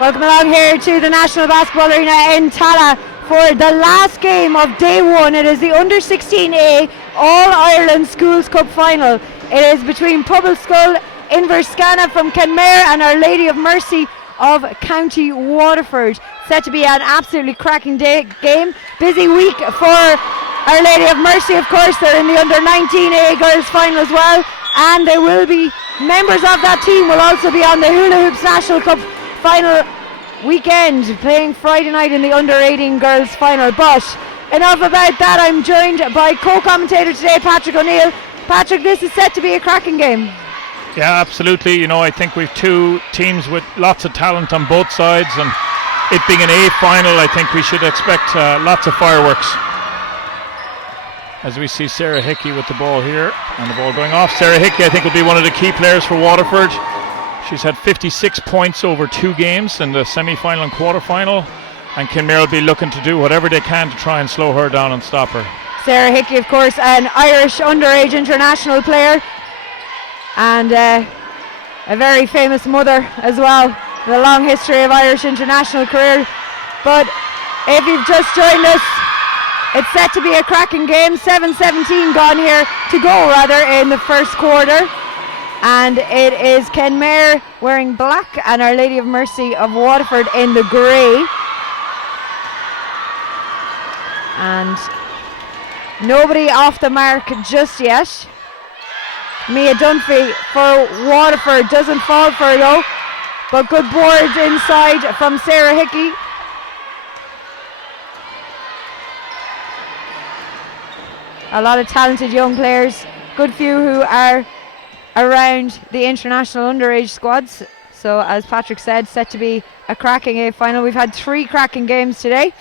Welcome along here to the National Basketball Arena in Tala for the last game of day one. It is the U16A All-Ireland Schools Cup final. It is between Pobailscoil Inbhear Sceine from Kenmare and Our Lady of Mercy of County Waterford. Set to be an absolutely cracking game. Busy week for Our Lady of Mercy, of course. They're in the under-19A girls final as well, and they will be members of that team will also be on the Hula Hoops National Cup final weekend, playing Friday night in the under-18 girls final. But enough about that. I'm joined by co-commentator today, Patrick O'Neill. Patrick, this is set to be a cracking game. Yeah, absolutely. You know, I think we've two teams with lots of talent on both sides, and it being an A final, I think we should expect lots of fireworks. As we see Sarah Hickey with the ball here, and the ball going off. Sarah Hickey, I think, will be one of the key players for Waterford. She's had 56 points over 2 games in the semi-final and quarter-final, and Kenmare will be looking to do whatever they can to try and slow her down and stop her. Sarah Hickey, of course, an Irish underage international player, and a very famous mother as well, with a long history of Irish international career. But if you've just joined us, it's set to be a cracking game. 7:17 gone here to go, rather, in the first quarter. And it is Kenmare wearing black and Our Lady of Mercy of Waterford in the grey. And nobody off the mark just yet. Mia Dunphy for Waterford doesn't fall for it though, but good boards inside from Sarah Hickey. A lot of talented young players, good few who are around the international underage squads. So as Patrick said, set to be a cracking A final. We've had 3 cracking games today.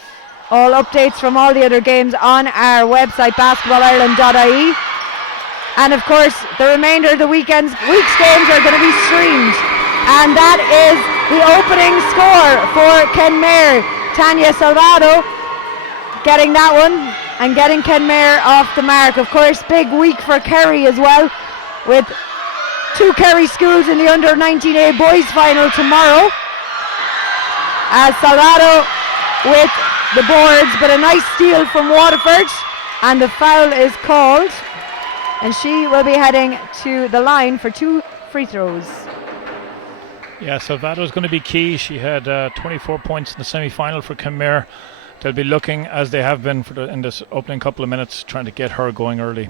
All updates from all the other games on our website, basketballireland.ie. And of course, the remainder of the week's games are going to be streamed. And that is the opening score for Kenmare. Tanya Salvado getting that one and getting Kenmare off the mark. Of course, big week for Kerry as well, with 2 Kerry schools in the under-19A boys final tomorrow. As Salvado with the boards, but a nice steal from Waterford, and the foul is called, and she will be heading to the line for 2 free throws. Yeah, Salvado's going to be key. She had 24 points in the semi-final for Kenmare. They'll be looking, as they have been in this opening couple of minutes, trying to get her going early.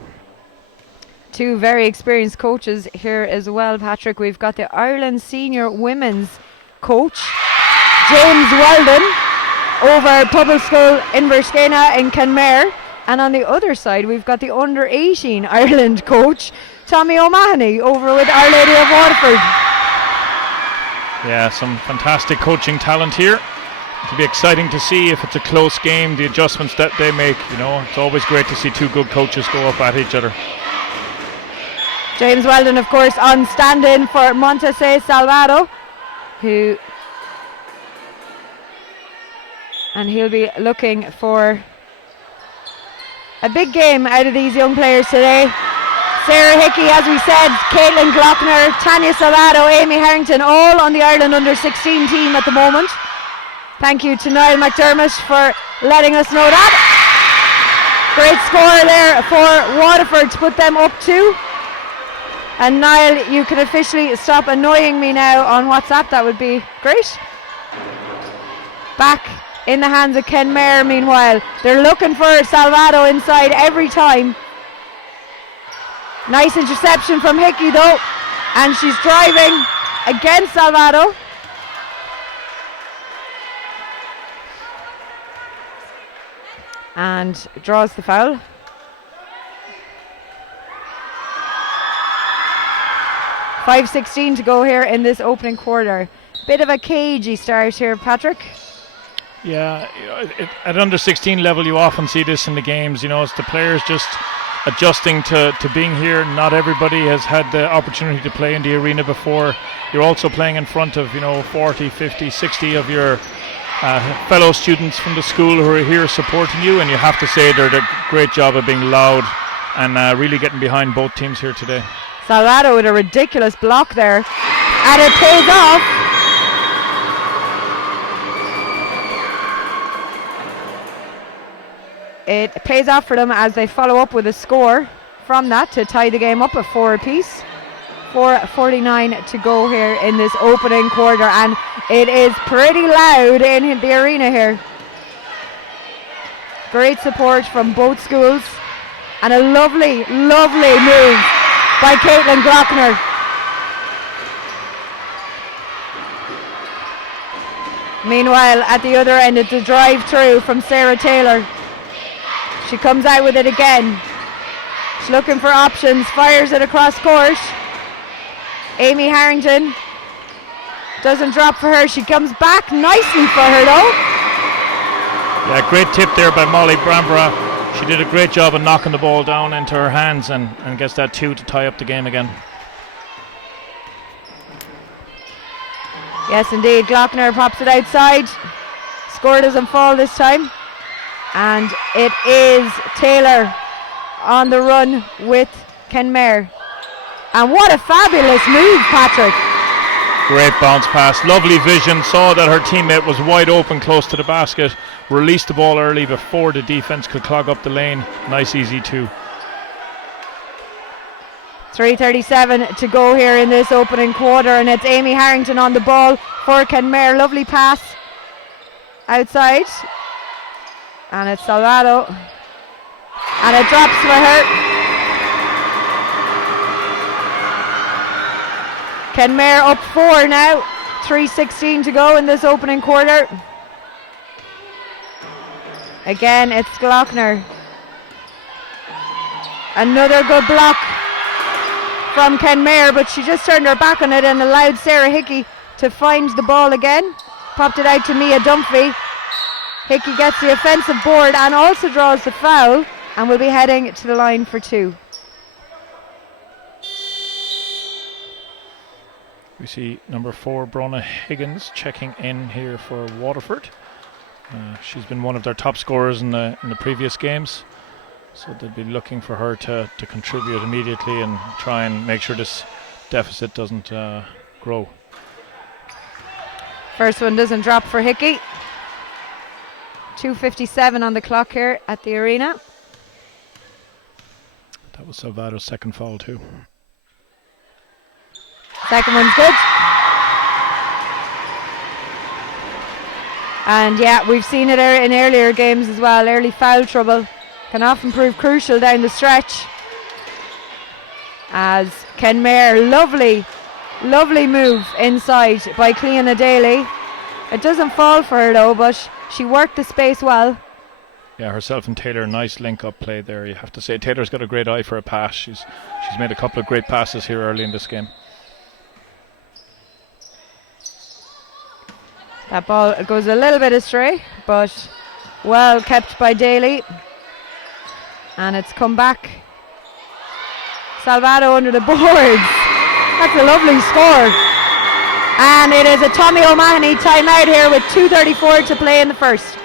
2 very experienced coaches here as well, Patrick. We've got the Ireland senior women's coach, James Weldon, over Pobailscoil Inbhear Sceine in Kenmare. And on the other side, we've got the under-18 Ireland coach, Tommy O'Mahony, over with Our Lady of Waterford. Yeah, some fantastic coaching talent here. It'll be exciting to see if it's a close game, the adjustments that they make. You know, it's always great to see 2 good coaches go up at each other. James Weldon, of course, on stand-in for Montese Salvado, and he'll be looking for a big game out of these young players today. Sarah Hickey, as we said, Caitlin Glockner, Tanya Salvado, Amy Harrington, all on the Ireland under-16 team at the moment. Thank you to Niall McDermott for letting us know that. Great score there for Waterford to put them up 2. And Niall, you can officially stop annoying me now on WhatsApp. That would be great. Back in the hands of Kenmare, meanwhile. They're looking for Salvado inside every time. Nice interception from Hickey though. And she's driving against Salvado. And draws the foul. .5:16 to go here in this opening quarter. Bit of a cagey start here, Patrick. Yeah, at under 16 level you often see this in the games. You know, it's the players just adjusting to being here. Not everybody has had the opportunity to play in the arena before. You're also playing in front of, 40, 50, 60 of your fellow students from the school who are here supporting you, and you have to say they're doing a great job of being loud and really getting behind both teams here today. Salvado with a ridiculous block there, and it pays off. it pays off for them as they follow up with a score from that to tie the game up at 4 apiece. 4:49 to go here in this opening quarter, and it is pretty loud in the arena here. Great support from both schools, and a lovely, lovely move by Caitlin Glockner. Meanwhile, at the other end, it's a drive through from Sarah Taylor. She comes out with it again. She's looking for options, fires it across court. Amy Harrington doesn't drop for her. She comes back nicely for her though. Yeah, great tip there by Molly Bramborough. She did a great job of knocking the ball down into her hands and gets that 2 to tie up the game again. Yes, indeed. Glockner pops it outside. Score doesn't fall this time. And it is Taylor on the run with Kenmare. And what a fabulous move, Patrick. Great bounce pass. Lovely vision. Saw that her teammate was wide open close to the basket. Released the ball early before the defense could clog up the lane. Nice, easy 2. 3:37 to go here in this opening quarter, and it's Amy Harrington on the ball for Kenmare. Lovely pass outside, and it's Salvado, and it drops for her. Kenmare up 4 now. 3:16 to go in this opening quarter. Again, it's Glockner. Another good block from Kenmare, but she just turned her back on it and allowed Sarah Hickey to find the ball again. Popped it out to Mia Dunphy. Hickey gets the offensive board and also draws the foul, and will be heading to the line for 2. We see number 4, Brona Higgins, checking in here for Waterford. She's been one of their top scorers in the previous games, so they'll be looking for her to contribute immediately and try and make sure this deficit doesn't grow. First one doesn't drop for Hickey. 2:57 on the clock here at the arena. That was Salvado's second foul too. Second one's good. And yeah, we've seen it in earlier games as well. Early foul trouble can often prove crucial down the stretch. As Kenmare, lovely move inside by Cleona Daly. It doesn't fall for her though, but she worked the space well. Yeah, herself and Taylor, nice link-up play there. You have to say Taylor's got a great eye for a pass. She's made a couple of great passes here early in this game. That ball goes a little bit astray, but well kept by Daly. And it's come back. Salvado under the boards. That's a lovely score. And it is a Tommy O'Mahony timeout here with 2:34 to play in the first.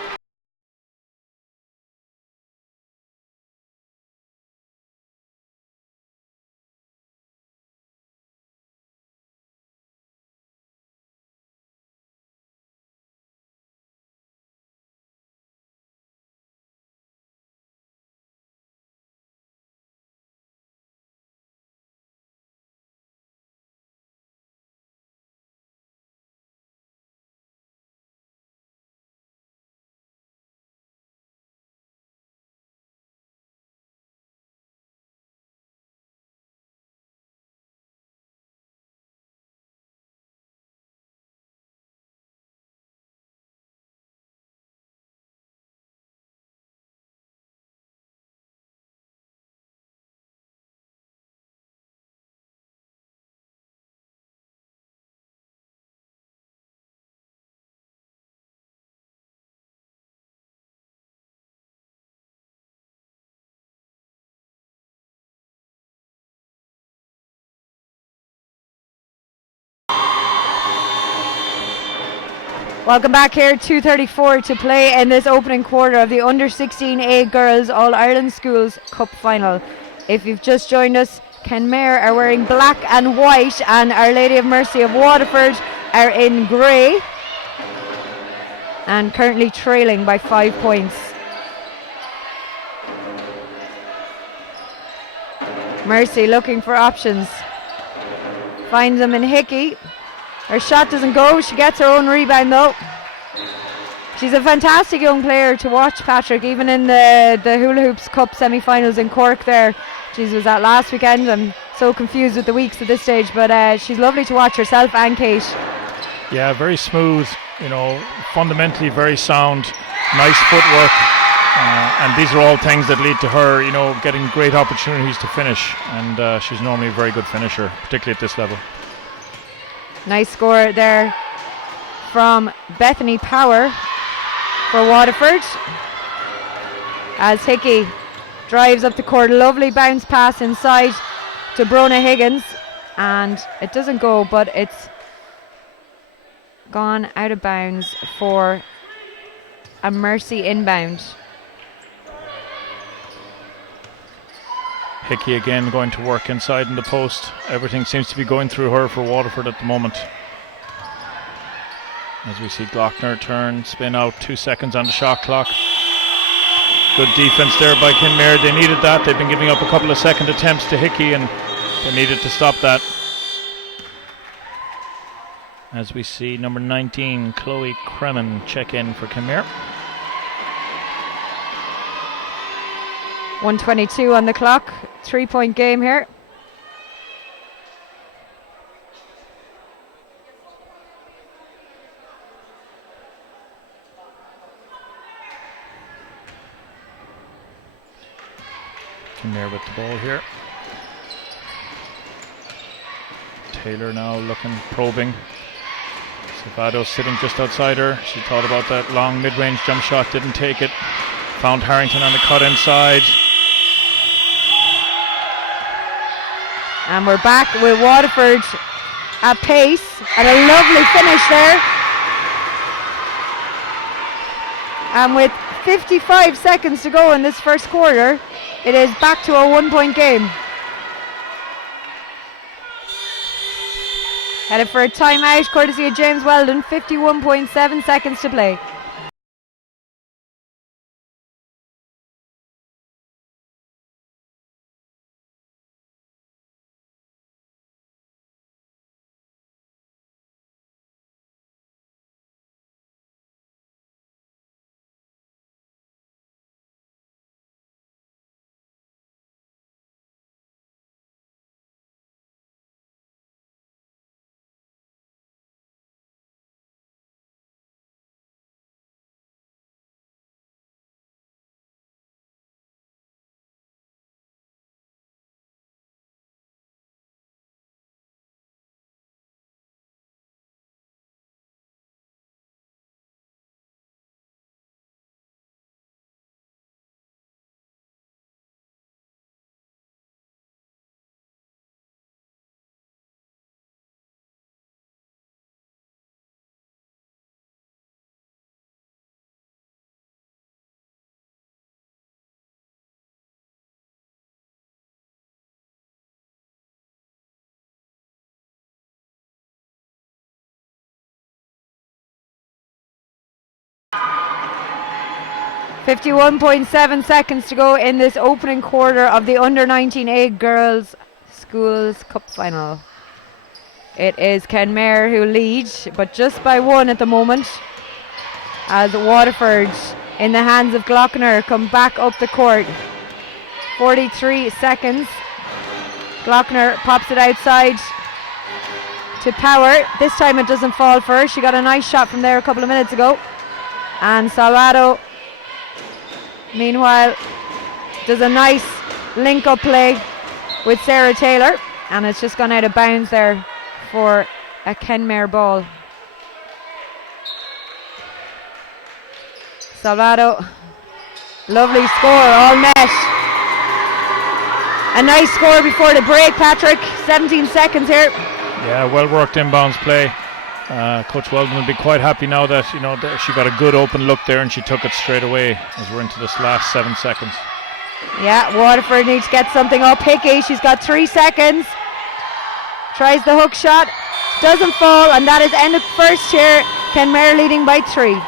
Welcome back here, 2:34 to play in this opening quarter of the Under-16A Girls All-Ireland Schools Cup Final. If you've just joined us, Kenmare are wearing black and white and Our Lady of Mercy of Waterford are in grey and currently trailing by 5 points. Mercy looking for options. Finds them in Hickey. Her shot doesn't go. She gets her own rebound though. She's a fantastic young player to watch, Patrick. Even in the Hula Hoops Cup semi-finals in Cork there. She was at last weekend. I'm so confused with the weeks at this stage, but she's lovely to watch, herself and Kate. Yeah, very smooth, fundamentally very sound, nice footwork. And these are all things that lead to her, getting great opportunities to finish. And she's normally a very good finisher, particularly at this level. Nice score there from Bethany Power for Waterford. As Hickey drives up the court, lovely bounce pass inside to Brona Higgins. And it doesn't go, but it's gone out of bounds for a Mercy inbound. Hickey again going to work inside in the post. Everything seems to be going through her for Waterford at the moment. As we see Glockner turn, spin out, 2 seconds on the shot clock. Good defense there by Kinmare. They needed that. They've been giving up a couple of second attempts to Hickey and they needed to stop that. As we see number 19, Chloe Kremen, check in for Kinmare. 1:22 on the clock. 3-point game here. Kinmare with the ball here. Taylor now looking, probing. Salvado sitting just outside her. She thought about that long mid-range jump shot, didn't take it. Found Harrington on the cut inside. And we're back with Waterford at pace. And a lovely finish there. And with 55 seconds to go in this first quarter, it is back to a 1-point game. Headed for a timeout, courtesy of James Weldon. 51.7 seconds to play. .7 seconds to go in this opening quarter of the Under-19A Girls Schools Cup Final. It is Kenmare who leads, but just by 1 at the moment, as Waterford, in the hands of Glockner, come back up the court. 43 seconds. Glockner pops it outside to Power. This time it doesn't fall for her. She got a nice shot from there a couple of minutes ago. And Salvado, meanwhile, does a nice link-up play with Sarah Taylor, and it's just gone out of bounds there for a Kenmare ball. Salvado, lovely score, all net. A nice score before the break, Patrick. 17 seconds here. Yeah, well worked inbounds play. Coach Weldon will be quite happy now that she got a good open look there and she took it straight away as we're into this last 7 seconds. Yeah, Waterford needs to get something up. Hickey, she's got 3 seconds. Tries the hook shot, doesn't fall, and that is end of first here. Kenmare leading by 3.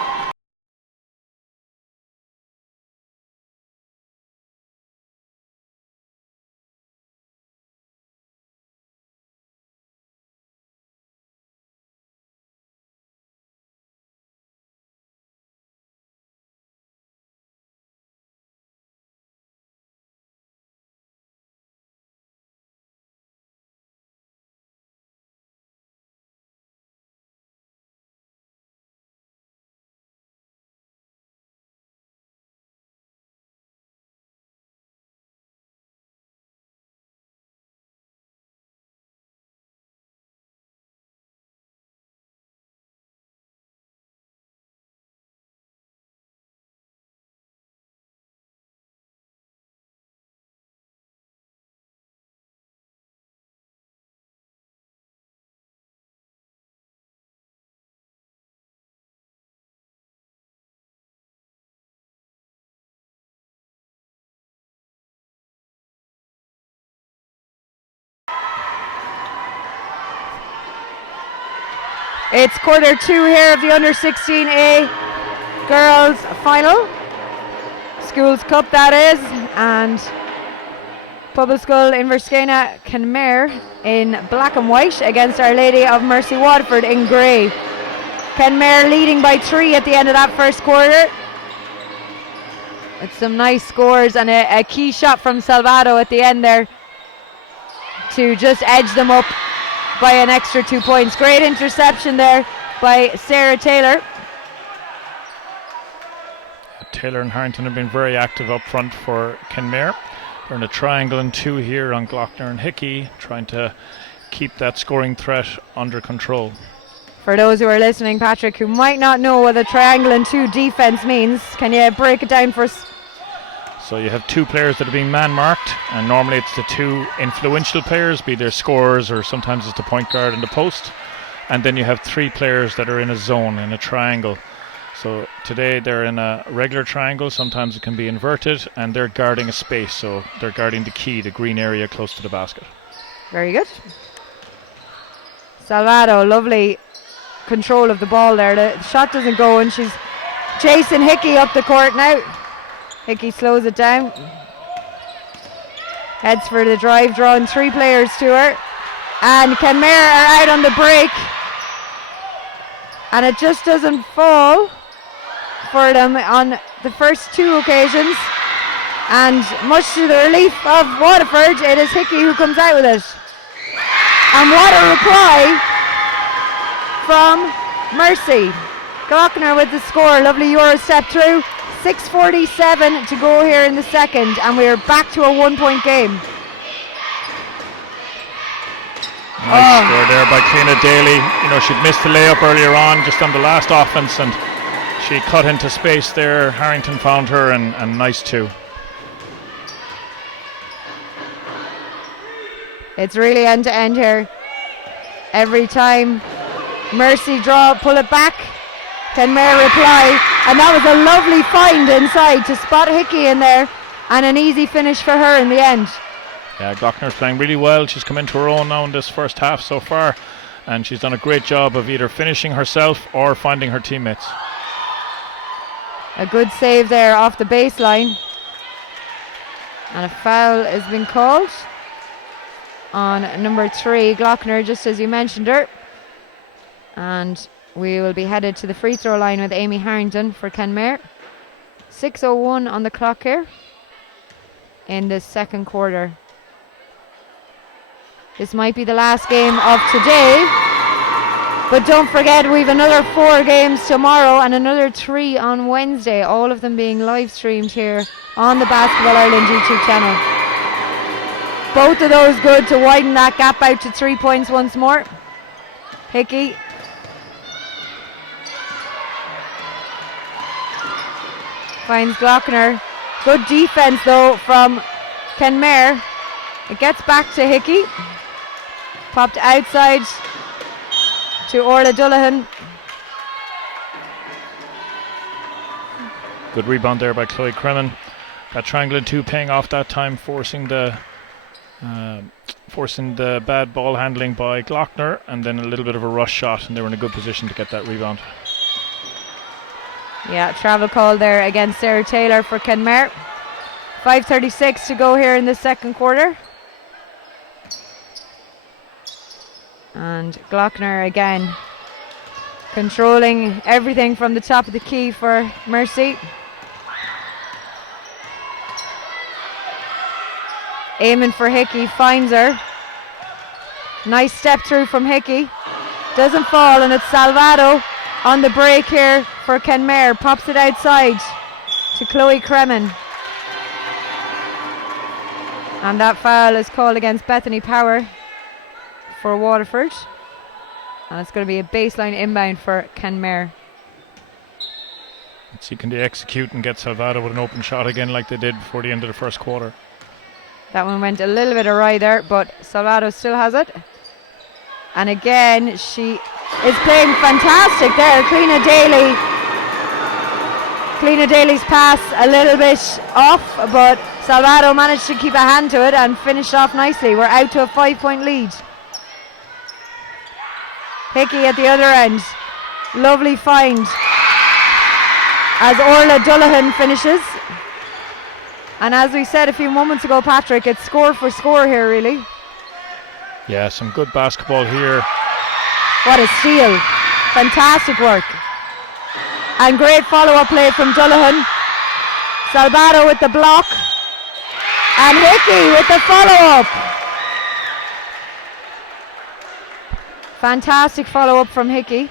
It's quarter 2 here of the under 16A girls final. Schools Cup that is, and Pobailscoil Inbhear Sceine Kenmare in black and white against Our Lady of Mercy Waterford in grey. Kenmare leading by 3 at the end of that first quarter. With some nice scores and a key shot from Salvato at the end there to just edge them up by an extra 2 points. Great interception there by Sarah Taylor. Taylor and Harrington have been very active up front for Kenmare. They're in a triangle and 2 here on Glockner and Hickey, trying to keep that scoring threat under control. For those who are listening, Patrick, who might not know what a triangle and 2 defense means, can you break it down for us? So you have 2 players that are being man-marked, and normally it's the 2 influential players, be they scorers or sometimes it's the point guard and the post. And then you have 3 players that are in a zone, in a triangle. So today they're in a regular triangle, sometimes it can be inverted, and they're guarding a space, so they're guarding the key, the green area close to the basket. Very good. Salvato, lovely control of the ball there. The shot doesn't go, and she's chasing Hickey up the court now. Hickey slows it down. Heads for the drive, drawing 3 players to her. And Kenmare are out on the break. And it just doesn't fall for them on the first 2 occasions. And much to the relief of Waterford, it is Hickey who comes out with it. And what a reply from Mercy. Glockner with the score, lovely Euro step through. 6:47 to go here in the second, and we're back to a 1-point game. Nice score there by Cliona Daly. You know, she'd missed the layup earlier on, just on the last offense, and she cut into space there. Harrington found her, and nice too. It's really end to end here. Every time Mercy pull it back, Kenmare reply, and that was a lovely find inside to spot Hickey in there, and an easy finish for her in the end. Yeah, Glockner's playing really well. She's come into her own now in this first half so far, and she's done a great job of either finishing herself or finding her teammates. A good save there off the baseline, and a foul has been called on number 3, Glockner, just as you mentioned her. And we will be headed to the free throw line with Amy Harrington for Kenmare. 6:01 on the clock here in the second quarter. This might be the last game of today, but don't forget we've another 4 games tomorrow and another 3 on Wednesday, all of them being live streamed here on the Basketball Ireland YouTube channel. Both of those good to widen that gap out to 3 points once more. Hickey finds Glockner. Good defense though from Kenmare. It gets back to Hickey. Popped outside to Orla Dullahan. Good rebound there by Chloe Kremen. That triangle and 2 paying off that time, forcing the bad ball handling by Glockner, and then a little bit of a rush shot, and they were in a good position to get that rebound. Yeah, travel call there against Sarah Taylor for Kenmare. 5:36 to go here in the second quarter. And Glockner again controlling everything from the top of the key for Mercy. Aiming for Hickey, finds her. Nice step through from Hickey. Doesn't fall, and it's Salvato on the break here for Kenmare. Pops it outside to Chloe Kremen. And that foul is called against Bethany Power for Waterford. And it's going to be a baseline inbound for Kenmare. Let's see, can they execute and get Salvato with an open shot again like they did before the end of the first quarter? That one went a little bit awry there, but Salvato still has it. And again, she is playing fantastic there. Cliona Daly's pass a little bit off, but Salvato managed to keep a hand to it and finished off nicely. We're out to a 5-point lead. Hickey at the other end. Lovely find as Orla Dullahan finishes. And as we said a few moments ago, Patrick, it's score for score here, really. Yeah, some good basketball here. What a steal. Fantastic work. And great follow-up play from Dullahan. Salvato with the block. And Hickey with the follow-up. Fantastic follow-up from Hickey.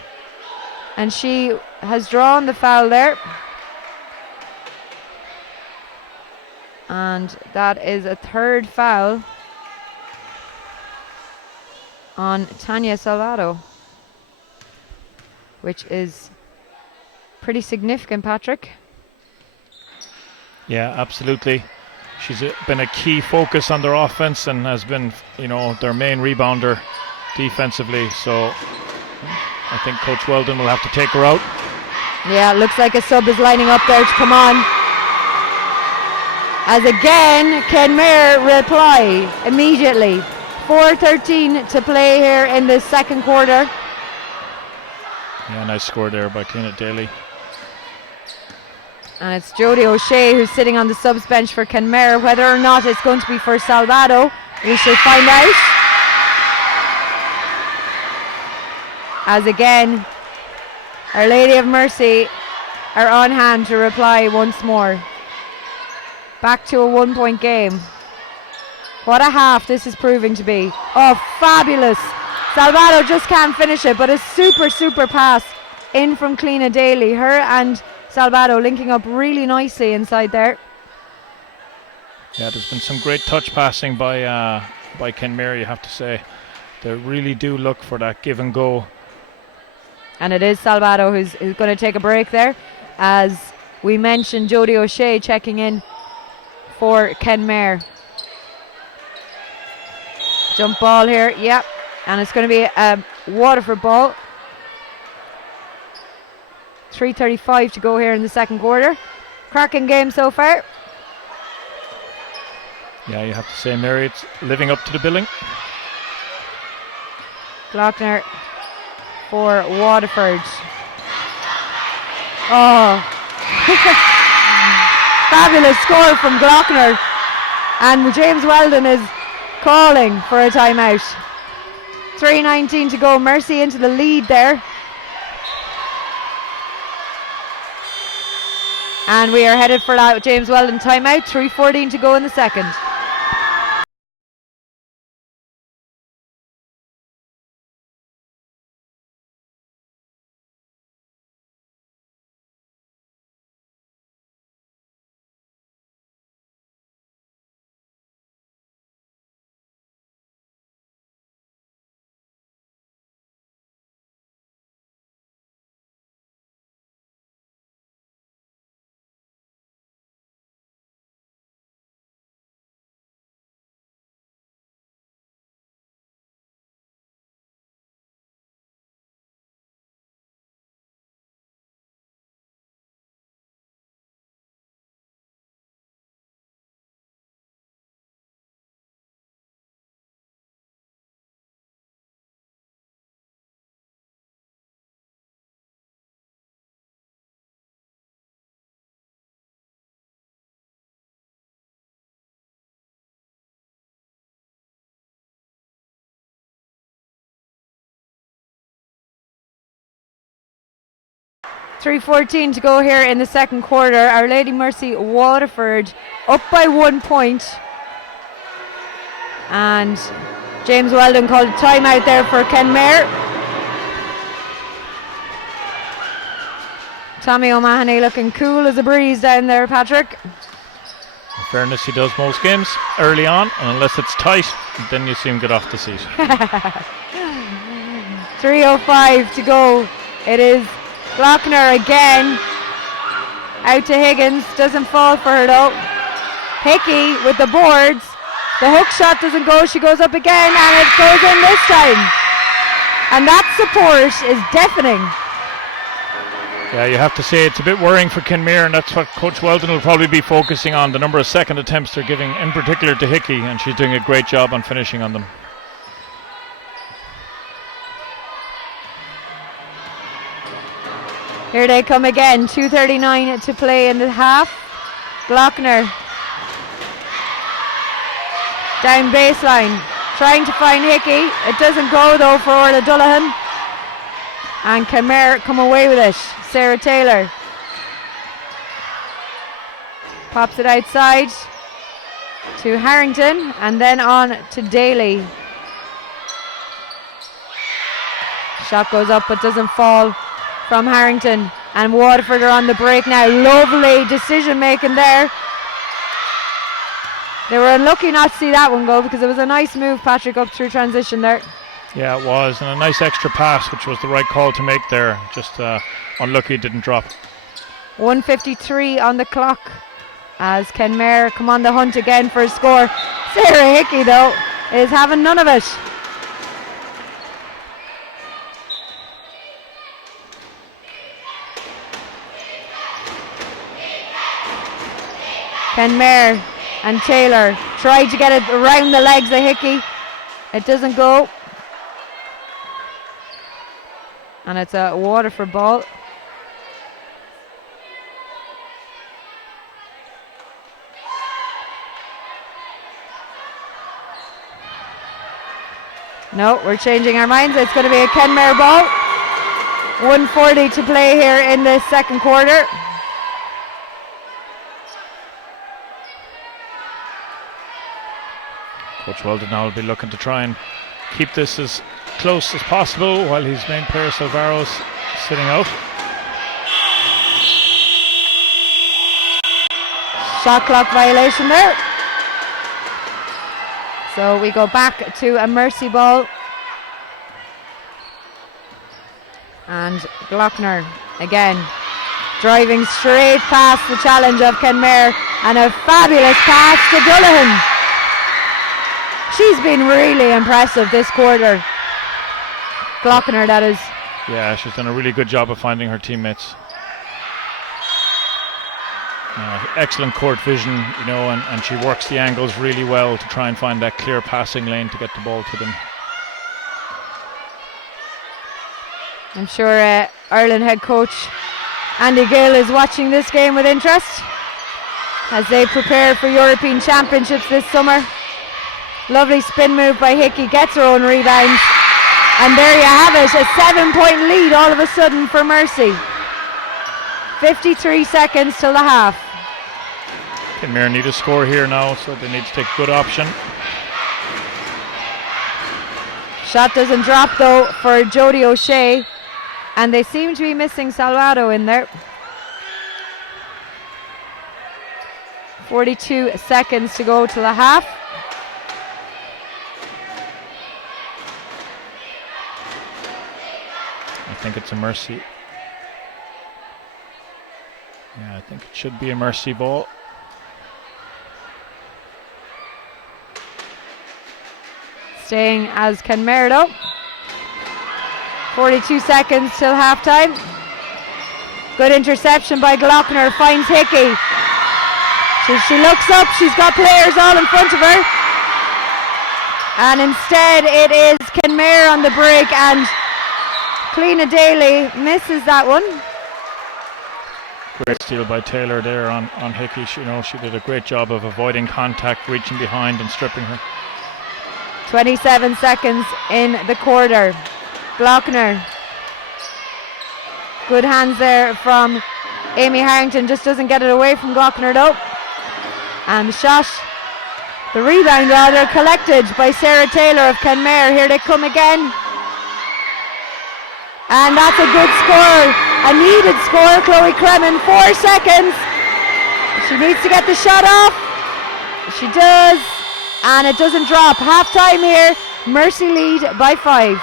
And she has drawn the foul there. And that is a third foul on Tanya Salvato, which is pretty significant, Patrick. Yeah, absolutely. She's been a key focus on their offense and has been, their main rebounder defensively. So I think Coach Weldon will have to take her out. Yeah, it looks like a sub is lining up there to come on. As again, Kenmare reply immediately. 4:13 to play here in the second quarter. Yeah, nice score there by Clina Daly. And it's Jodie O'Shea who's sitting on the subs bench for Kenmare. Whether or not it's going to be for Salvato, we shall find out. As again, Our Lady of Mercy are on hand to reply once more. Back to a 1-point game. What a half this is proving to be. Oh, fabulous. Salvato just can't finish it, but a super pass in from Clina Daly. Her and Salvato linking up really nicely inside there. Yeah, there's been some great touch passing by Kenmare, you have to say. They really do look for that give and go. And it is Salvato who's going to take a break there. As we mentioned, Jodie O'Shea checking in for Kenmare. Jump ball here, yep. And it's going to be a Waterford ball. 3:35 to go here in the second quarter. Cracking game so far. Yeah, you have to say, Mary, it's living up to the billing. Glockner for Waterford. Oh. Fabulous score from Glockner. And James Weldon is calling for a timeout. 3:19 to go. Mercy into the lead there. And we are headed for that James Weldon timeout. 3:14 to go in the second. .3:14 to go here in the second quarter. Our Lady Mercy Waterford up by 1 point. And James Weldon called a timeout there for Kenmare. Tommy O'Mahony looking cool as a breeze down there, Patrick. In fairness, he does most games early on, and unless it's tight, then you see him get off the seat. 3:05 to go. It is Glockner again. Out to Higgins. Doesn't fall for her though. Hickey with the boards. The hook shot doesn't go. She goes up again and it goes in this time. And that support is deafening. Yeah, you have to say it's a bit worrying for Kenmare, and that's what Coach Weldon will probably be focusing on, the number of second attempts they're giving, in particular to Hickey, and she's doing a great job on finishing on them. Here they come again. 2:39 to play in the half. Glockner down baseline, trying to find Hickey. It doesn't go though for Orla Dullahan. And Kenmare come away with it. Sarah Taylor pops it outside to Harrington and then on to Daly. Shot goes up but doesn't fall from Harrington, and Waterford are on the break now. Lovely decision making there. They were unlucky not to see that one go because it was a nice move, Patrick, up through transition there. Yeah, it was, and a nice extra pass, which was the right call to make there. Just unlucky it didn't drop. 1:53 on the clock as Kenmare come on the hunt again for a score. Sarah Hickey though is having none of it. Kenmare and Taylor tried to get it around the legs of Hickey. It doesn't go. And it's a Waterford ball. No, we're changing our minds. It's going to be a Kenmare ball. 1:40 to play here in the second quarter. Coach Weldon now will be looking to try and keep this as close as possible while his main player Salvaro's sitting out. Shot clock violation there. So we go back to a mercy ball. And Glockner again driving straight past the challenge of Kenmare, and a fabulous pass to Dullahan. She's been really impressive this quarter. Glockner, that is. Yeah, she's done a really good job of finding her teammates. Excellent court vision, and she works the angles really well to try and find that clear passing lane to get the ball to them. I'm sure Ireland head coach Andy Gill is watching this game with interest as they prepare for European Championships this summer. Lovely spin move by Hickey, gets her own rebound. And there you have it, a 7-point lead all of a sudden for Mercy. 53 seconds till the half. Kenmare need a score here now, so they need to take a good option. Shot doesn't drop though for Jodie O'Shea, and they seem to be missing Salvado in there. 42 seconds to go till the half. I think it's a mercy. Yeah, I think it should be a mercy ball. Staying as Kenmare though. 42 seconds till halftime. Good interception by Glockner, finds Hickey. She looks up, she's got players all in front of her. And instead it is Kenmare on the break, and Cleena Daly misses that one. Great steal by Taylor there on Hickey. She did a great job of avoiding contact, reaching behind and stripping her. 27 seconds in the quarter. Glockner. Good hands there from Amy Harrington, just doesn't get it away from Glockner though. And the rebound rather, collected by Sarah Taylor of Kenmare. Here they come again. And that's a good score, a needed score. Chloe Kremen, 4 seconds. She needs to get the shot off. She does, and it doesn't drop. Half time here, Mercy lead by 5.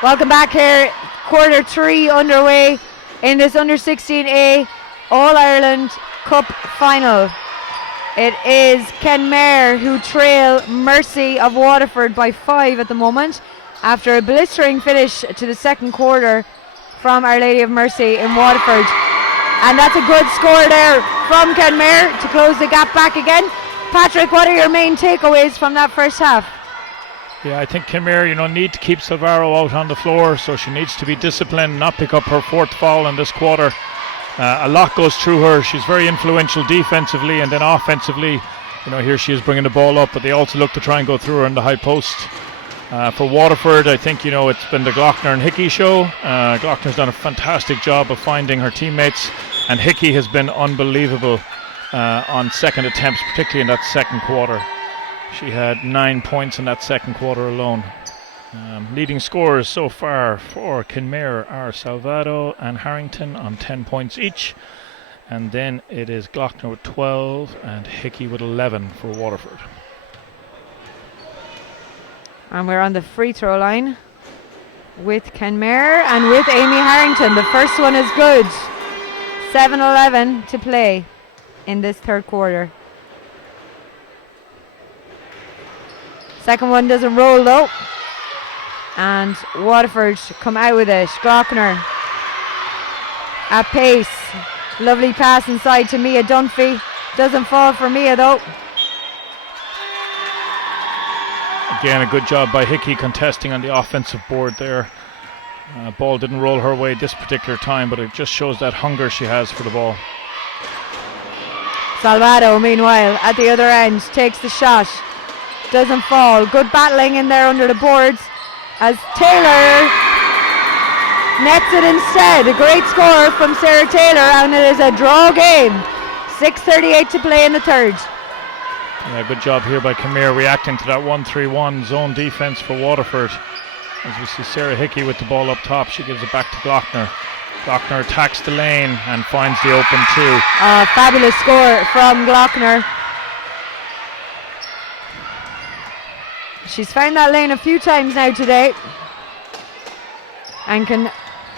Welcome back here. Quarter 3 underway in this under 16A All-Ireland Cup final. It is Kenmare who trail Mercy of Waterford by 5 at the moment after a blistering finish to the second quarter from Our Lady of Mercy in Waterford. And that's a good score there from Kenmare to close the gap back again. Patrick, what are your main takeaways from that first half? Yeah, I think Kenmare, need to keep Salvaro out on the floor, so she needs to be disciplined, not pick up her 4th foul in this quarter. A lot goes through her. She's very influential defensively, and then offensively, here she is bringing the ball up, but they also look to try and go through her in the high post. For Waterford, I think, it's been the Glockner and Hickey show. Glockner's done a fantastic job of finding her teammates, and Hickey has been unbelievable on second attempts, particularly in that second quarter. She had 9 points in that second quarter alone. Leading scorers so far for Kenmare are Salvado and Harrington on 10 points each. And then it is Glockner with 12 and Hickey with 11 for Waterford. And we're on the free throw line with Kenmare and with Amy Harrington. The first one is good. 7:11 to play in this third quarter. Second one doesn't roll though. And Waterford come out with it. Glockner at pace. Lovely pass inside to Mia Dunphy. Doesn't fall for Mia though. Again, a good job by Hickey contesting on the offensive board there. Ball didn't roll her way this particular time, but it just shows that hunger she has for the ball. Salvado, meanwhile, at the other end, takes the shot. Doesn't fall. Good battling in there under the boards as Taylor nets it instead. A great score from Sarah Taylor, and it is a draw game. 6:38 to play in the third. Yeah, good job here by Kenmare reacting to that 1-3-1 zone defense for Waterford. As we see Sarah Hickey with the ball up top, she gives it back to Glockner. Glockner attacks the lane and finds the open 2. Fabulous score from Glockner. She's found that lane a few times now today and can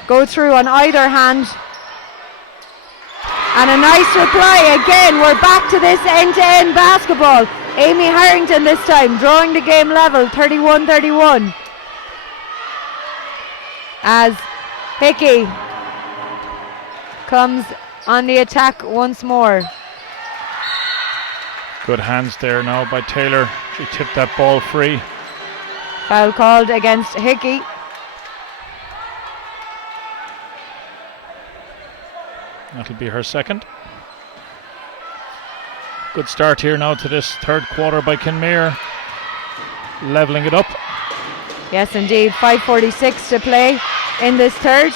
go through on either hand. And a nice reply again. We're back to this end-to-end basketball. Amy Harrington this time drawing the game level, 31-31. As Hickey comes on the attack once more. Good hands there now by Taylor. She tipped that ball free. Foul called against Hickey. That'll be her second. Good start here now to this third quarter by Kenmare. Leveling it up. Yes, indeed. 5:46 to play in this third.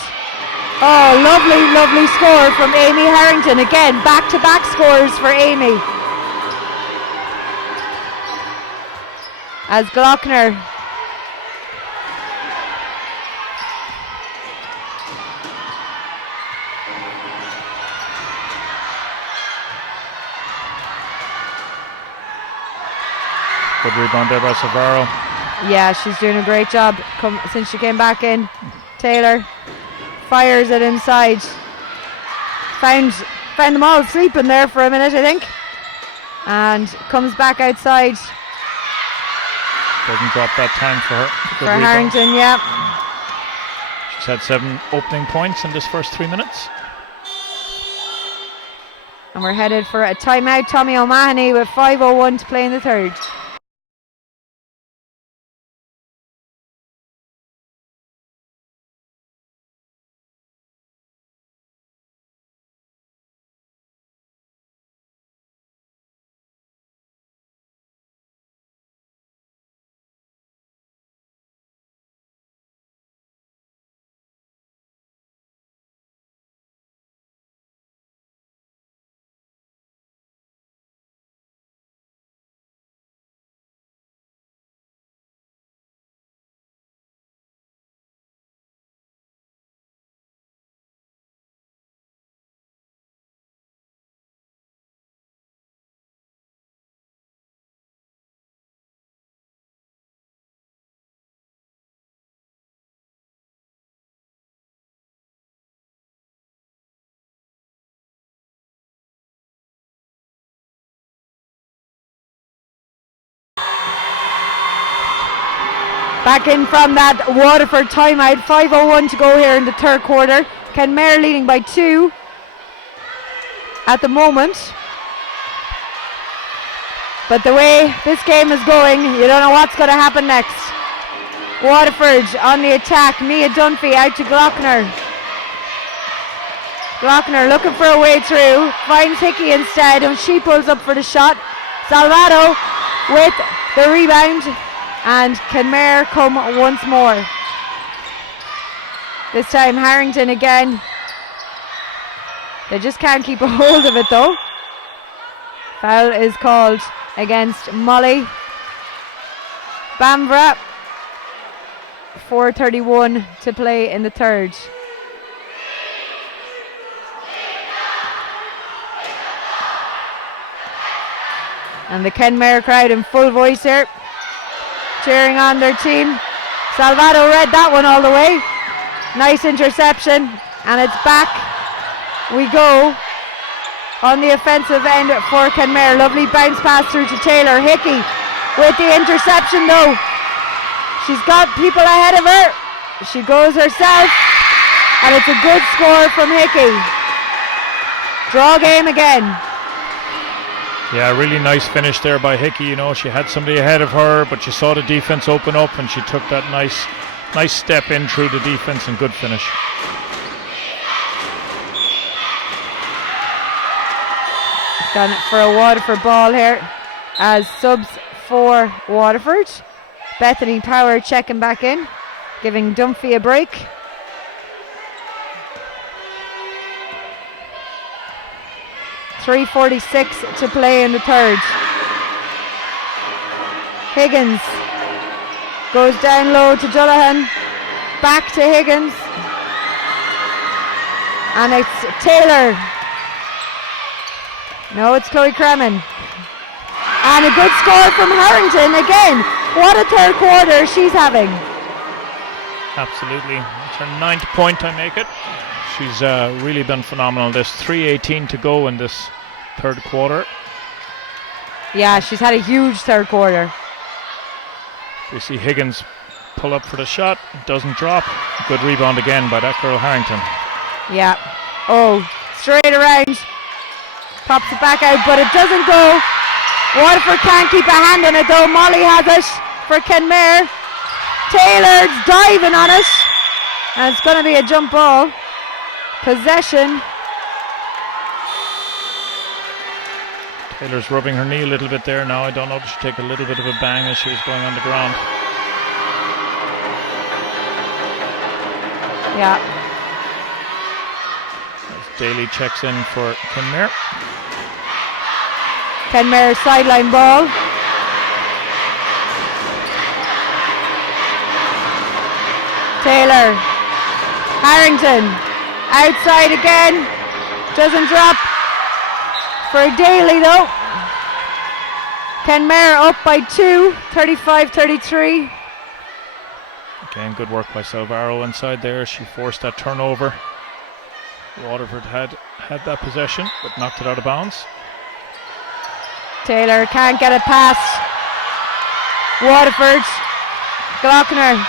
Oh, lovely, lovely score from Amy Harrington. Again, back-to-back scores for Amy. As Glockner good rebound there by Savaro. Yeah, she's doing a great job since she came back in. Taylor fires it inside. Found them all sleeping there for a minute, I think. And comes back outside. Doesn't drop that time for her. For Harrington, yeah. She's had 7 opening points in this first 3 minutes. And we're headed for a timeout. Tommy O'Mahony with 5:01 to play in the third. Back in from that Waterford timeout. 5:01 to go here in the third quarter. Kenmare leading by 2 at the moment. But the way this game is going, you don't know what's going to happen next. Waterford on the attack. Mia Dunphy out to Glockner. Glockner looking for a way through. Finds Hickey instead, and she pulls up for the shot. Salvato with the rebound, and Kenmare come once more. This time Harrington again. They just can't keep a hold of it though. Foul is called against Molly Bamvra. 4:31 to play in the third. And the Kenmare crowd in full voice here, cheering on their team. Salvato read that one all the way. Nice interception, and it's back. We go on the offensive end for Kenmare. Lovely bounce pass through to Taylor. Hickey with the interception though. She's got people ahead of her. She goes herself, and it's a good score from Hickey. Draw game again. Yeah, really nice finish there by Hickey. You know, she had somebody ahead of her, but she saw the defense open up, and she took that nice step in through the defense, and good finish. Gone for a Waterford ball here as subs for Waterford. Bethany Power checking back in, giving Dunphy a break. .346 to play in the third. Higgins goes down low to Dullahan. Back to Higgins. And it's Taylor. No, it's Chloe Kremen. And a good score from Harrington again. What a third quarter she's having. Absolutely. It's her 9th point, I make it. She's really been phenomenal. There's 3:18 to go in this third quarter. Yeah, she's had a huge third quarter. We see Higgins pull up for the shot. Doesn't drop. Good rebound again by that girl Harrington. Yeah. Oh, straight around. Pops it back out, but it doesn't go. Waterford can't keep a hand on it though. Molly has it for Kenmare. Taylor's diving on it, and it's going to be a jump ball. Possession. Taylor's rubbing her knee a little bit there now. I don't know if she take a little bit of a bang as she was going on the ground. Yeah. As Daly checks in for Kenmare. Kenmare sideline ball. Taylor. Harrington. Outside again. Doesn't drop. For Daly though. Kenmare up by 2. 35-33. Again, good work by Salvaro inside there. She forced that turnover. Waterford had that possession, but knocked it out of bounds. Taylor can't get it past Waterford. Glockner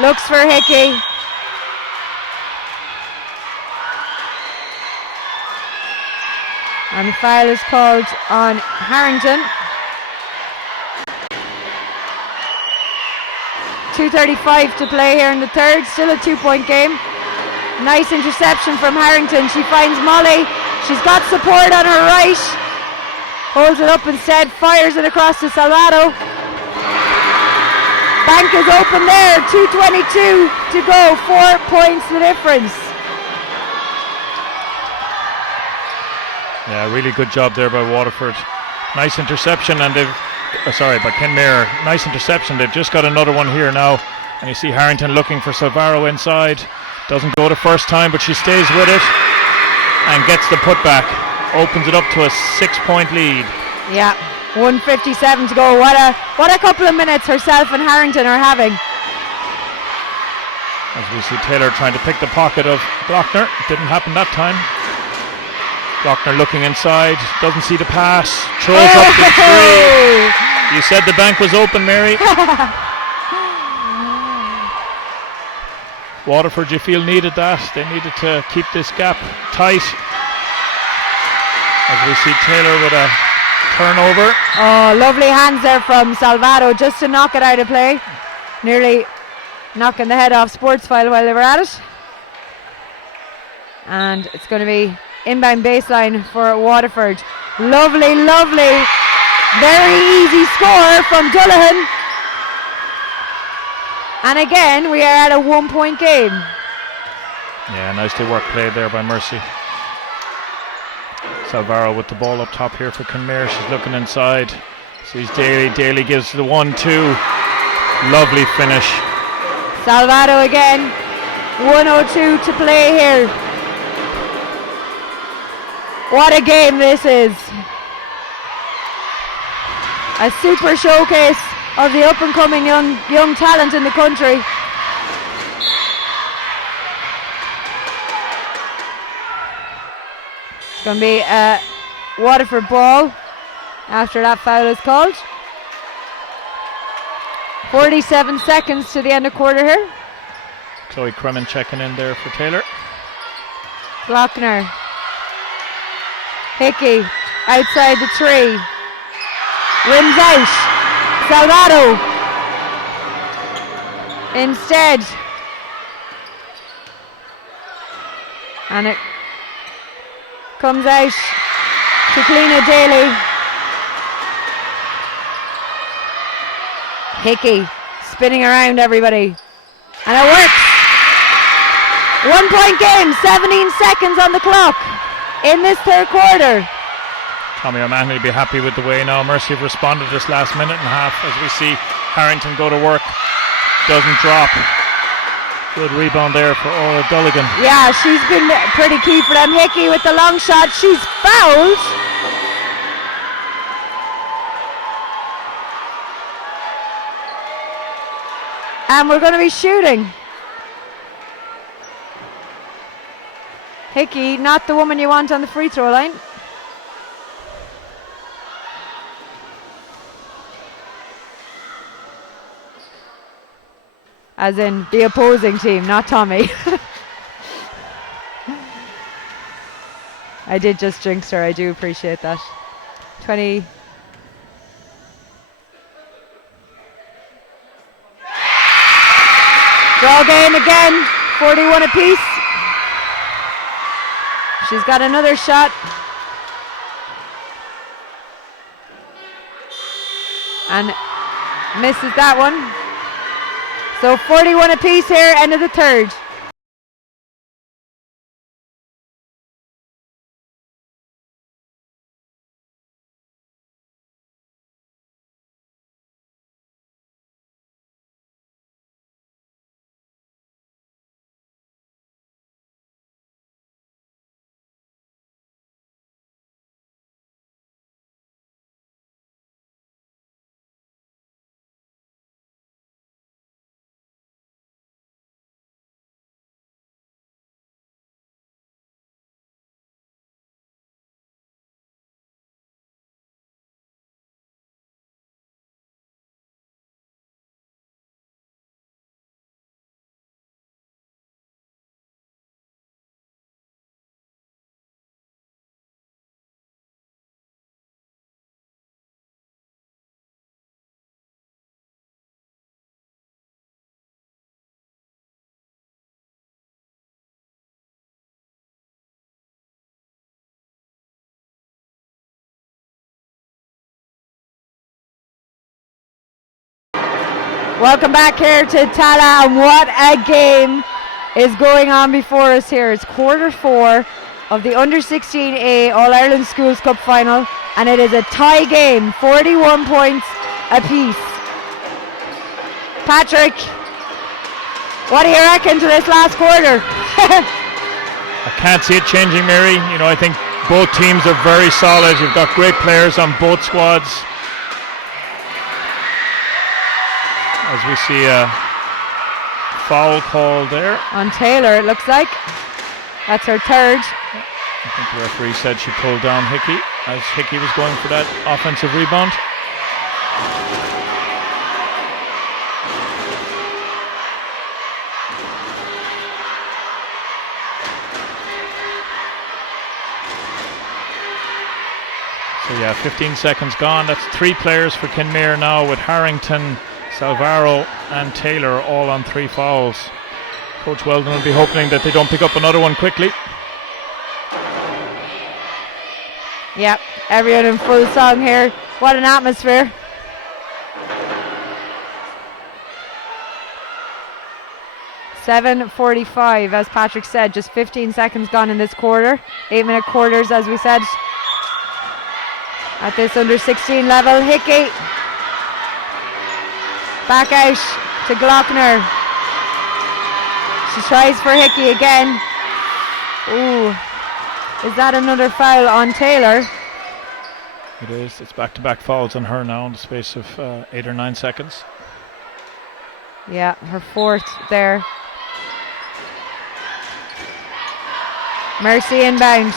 looks for Hickey. And the foul is called on Harrington. 2:35 to play here in the third. Still a 2-point game. Nice interception from Harrington. She finds Molly. She's got support on her right. Holds it up instead, fires it across to Salvato. Bank is open there, 2:22 to go, 4 points the difference. Yeah, really good job there by Waterford. Nice interception, and by Kenmare. Nice interception. They've just got another one here now, and you see Harrington looking for Salvaro inside. Doesn't go the first time, but she stays with it and gets the putback. Opens it up to a 6-point lead. Yeah, 1:57 to go. What a couple of minutes herself and Harrington are having. As we see Taylor trying to pick the pocket of Glockner. Didn't happen that time. Glockner looking inside, doesn't see the pass, throws up the three. You said the bank was open, Mary. Waterford, you feel, needed that. They needed to keep this gap tight. As we see Taylor with a turnover. Oh, lovely hands there from Salvato just to knock it out of play. Nearly knocking the head off Sportsfile while they were at it. And it's going to be inbound baseline for Waterford. Lovely, lovely, very easy score from Dullahan. And again, we are at a 1 point game. Yeah, nicely work played there by Mercy. Salvaro with the ball up top here for Kenmare. She's looking inside. Sees Daly. Daly gives the 1-2. Lovely finish. Salvato again. 1:02 to play here. What a game this is. A super showcase of the up and coming young talent in the country. It's going to be a Waterford ball after that foul is called. 47 seconds to the end of quarter here. Chloe Kremen checking in there for Taylor. Glockner. Hickey outside the tree. Rims out. Salvato. Instead. And it comes out to Clina Daly. Hickey spinning around everybody. And it works. 1 point game, 17 seconds on the clock in this third quarter. Tommy O'Mahony will be happy with the way now Mercy have responded this last minute and a half as we see Harrington go to work. Doesn't drop. Good rebound there for Orla Dulligan. Yeah, she's been pretty key for them. Hickey with the long shot. She's fouled. And we're going to be shooting. Hickey, not the woman you want on the free throw line. As in the opposing team, not Tommy. I did just jinx her, I do appreciate that. 20. Draw game again, 41 apiece. She's got another shot. And misses that one. So 41 apiece here, end of the third. Welcome back here to Tala, and what a game is going on before us here. It's quarter 4 of the Under-16A All-Ireland Schools Cup final, and it is a tie game, 41 points apiece. Patrick, what do you reckon to this last quarter? I can't see it changing, Mary. You know, I think both teams are very solid. You've got great players on both squads. As we see a foul call there. On Taylor, it looks like. That's her third. I think the referee said she pulled down Hickey as Hickey was going for that offensive rebound. Yeah, 15 seconds gone. That's 3 players for Kenmare now, with Harrington, Salvaro and Taylor all on 3 fouls. Coach Weldon will be hoping that they don't pick up another one quickly. Yep, everyone in full song here. What an atmosphere. .7:45, as Patrick said, just 15 seconds gone in this quarter. 8-minute quarters, as we said. At this under 16 level, Hickey back out to Glockner. She tries for Hickey again. Ooh, is that another foul on Taylor? It is. It's back-to-back fouls on her now in the space of 8 or 9 seconds. Yeah, her 4th there. Mercy inbound.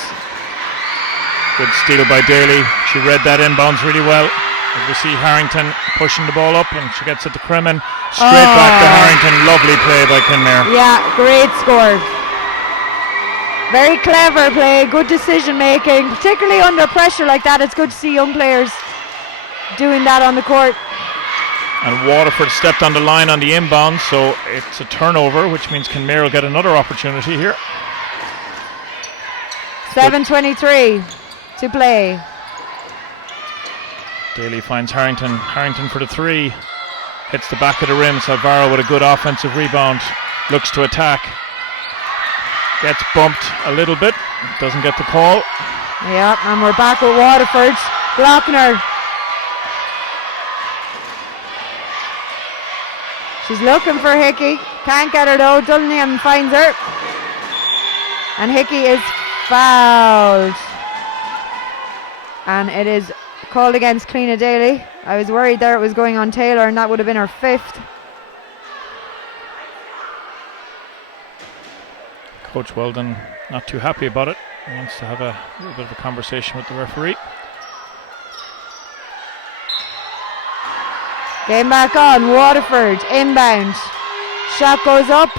Good steal by Daly. She read that inbounds really well. As we see Harrington pushing the ball up, and she gets it to Kremen. Straight back to Harrington. Lovely play by Kenmare. Yeah, great score. Very clever play, good decision making, particularly under pressure like that. It's good to see young players doing that on the court. And Waterford stepped on the line on the inbound, so it's a turnover, which means Kenmare will get another opportunity here. 7:23 to play. Daly finds Harrington. Harrington for the 3. Hits the back of the rim. Salvaro with a good offensive rebound. Looks to attack. Gets bumped a little bit. Doesn't get the call. Yeah, and we're back with Waterford. Glockner. She's looking for Hickey. Can't get her though. Dunningham finds her. And Hickey is fouled. And it is called against Cliona Daly. I was worried there it was going on Taylor, and that would have been her 5th. Coach Weldon not too happy about it. He wants to have a little bit of a conversation with the referee. Game back on. Waterford inbound. Shot goes up.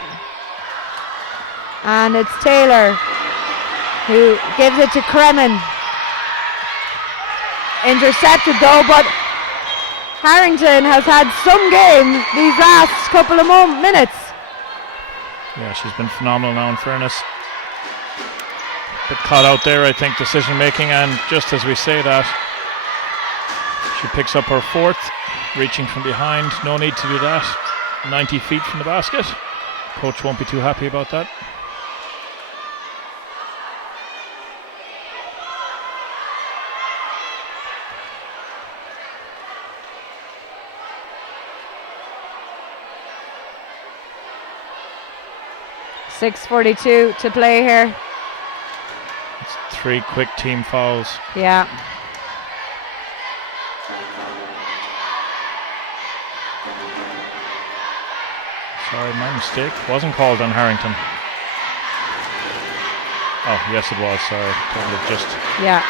And it's Taylor who gives it to Kremen. Intercepted though, but Harrington has had some game these last couple of minutes. Yeah, she's been phenomenal now, in fairness. Bit caught out there, I think, decision making, and just as we say that, she picks up her 4th, reaching from behind. No need to do that. 90 feet from the basket. Coach won't be too happy about that. .6:42 to play here. It's 3 quick team fouls. Yeah. Sorry, my mistake. Wasn't called on Harrington. Oh, yes it was. Sorry. Totally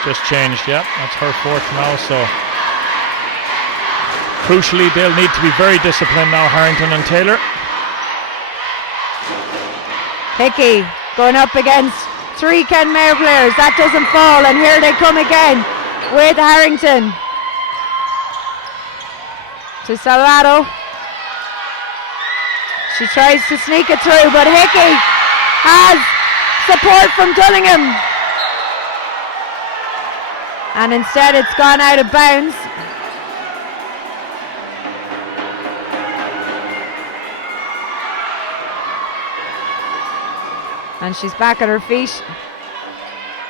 just changed. Yeah, that's her 4th now. So crucially, they'll need to be very disciplined now, Harrington and Taylor. Hickey going up against 3 Kenmare players. That doesn't fall, and here they come again with Harrington. To Salvado. She tries to sneak it through, but Hickey has support from Dunningham. And instead it's gone out of bounds. And she's back at her feet.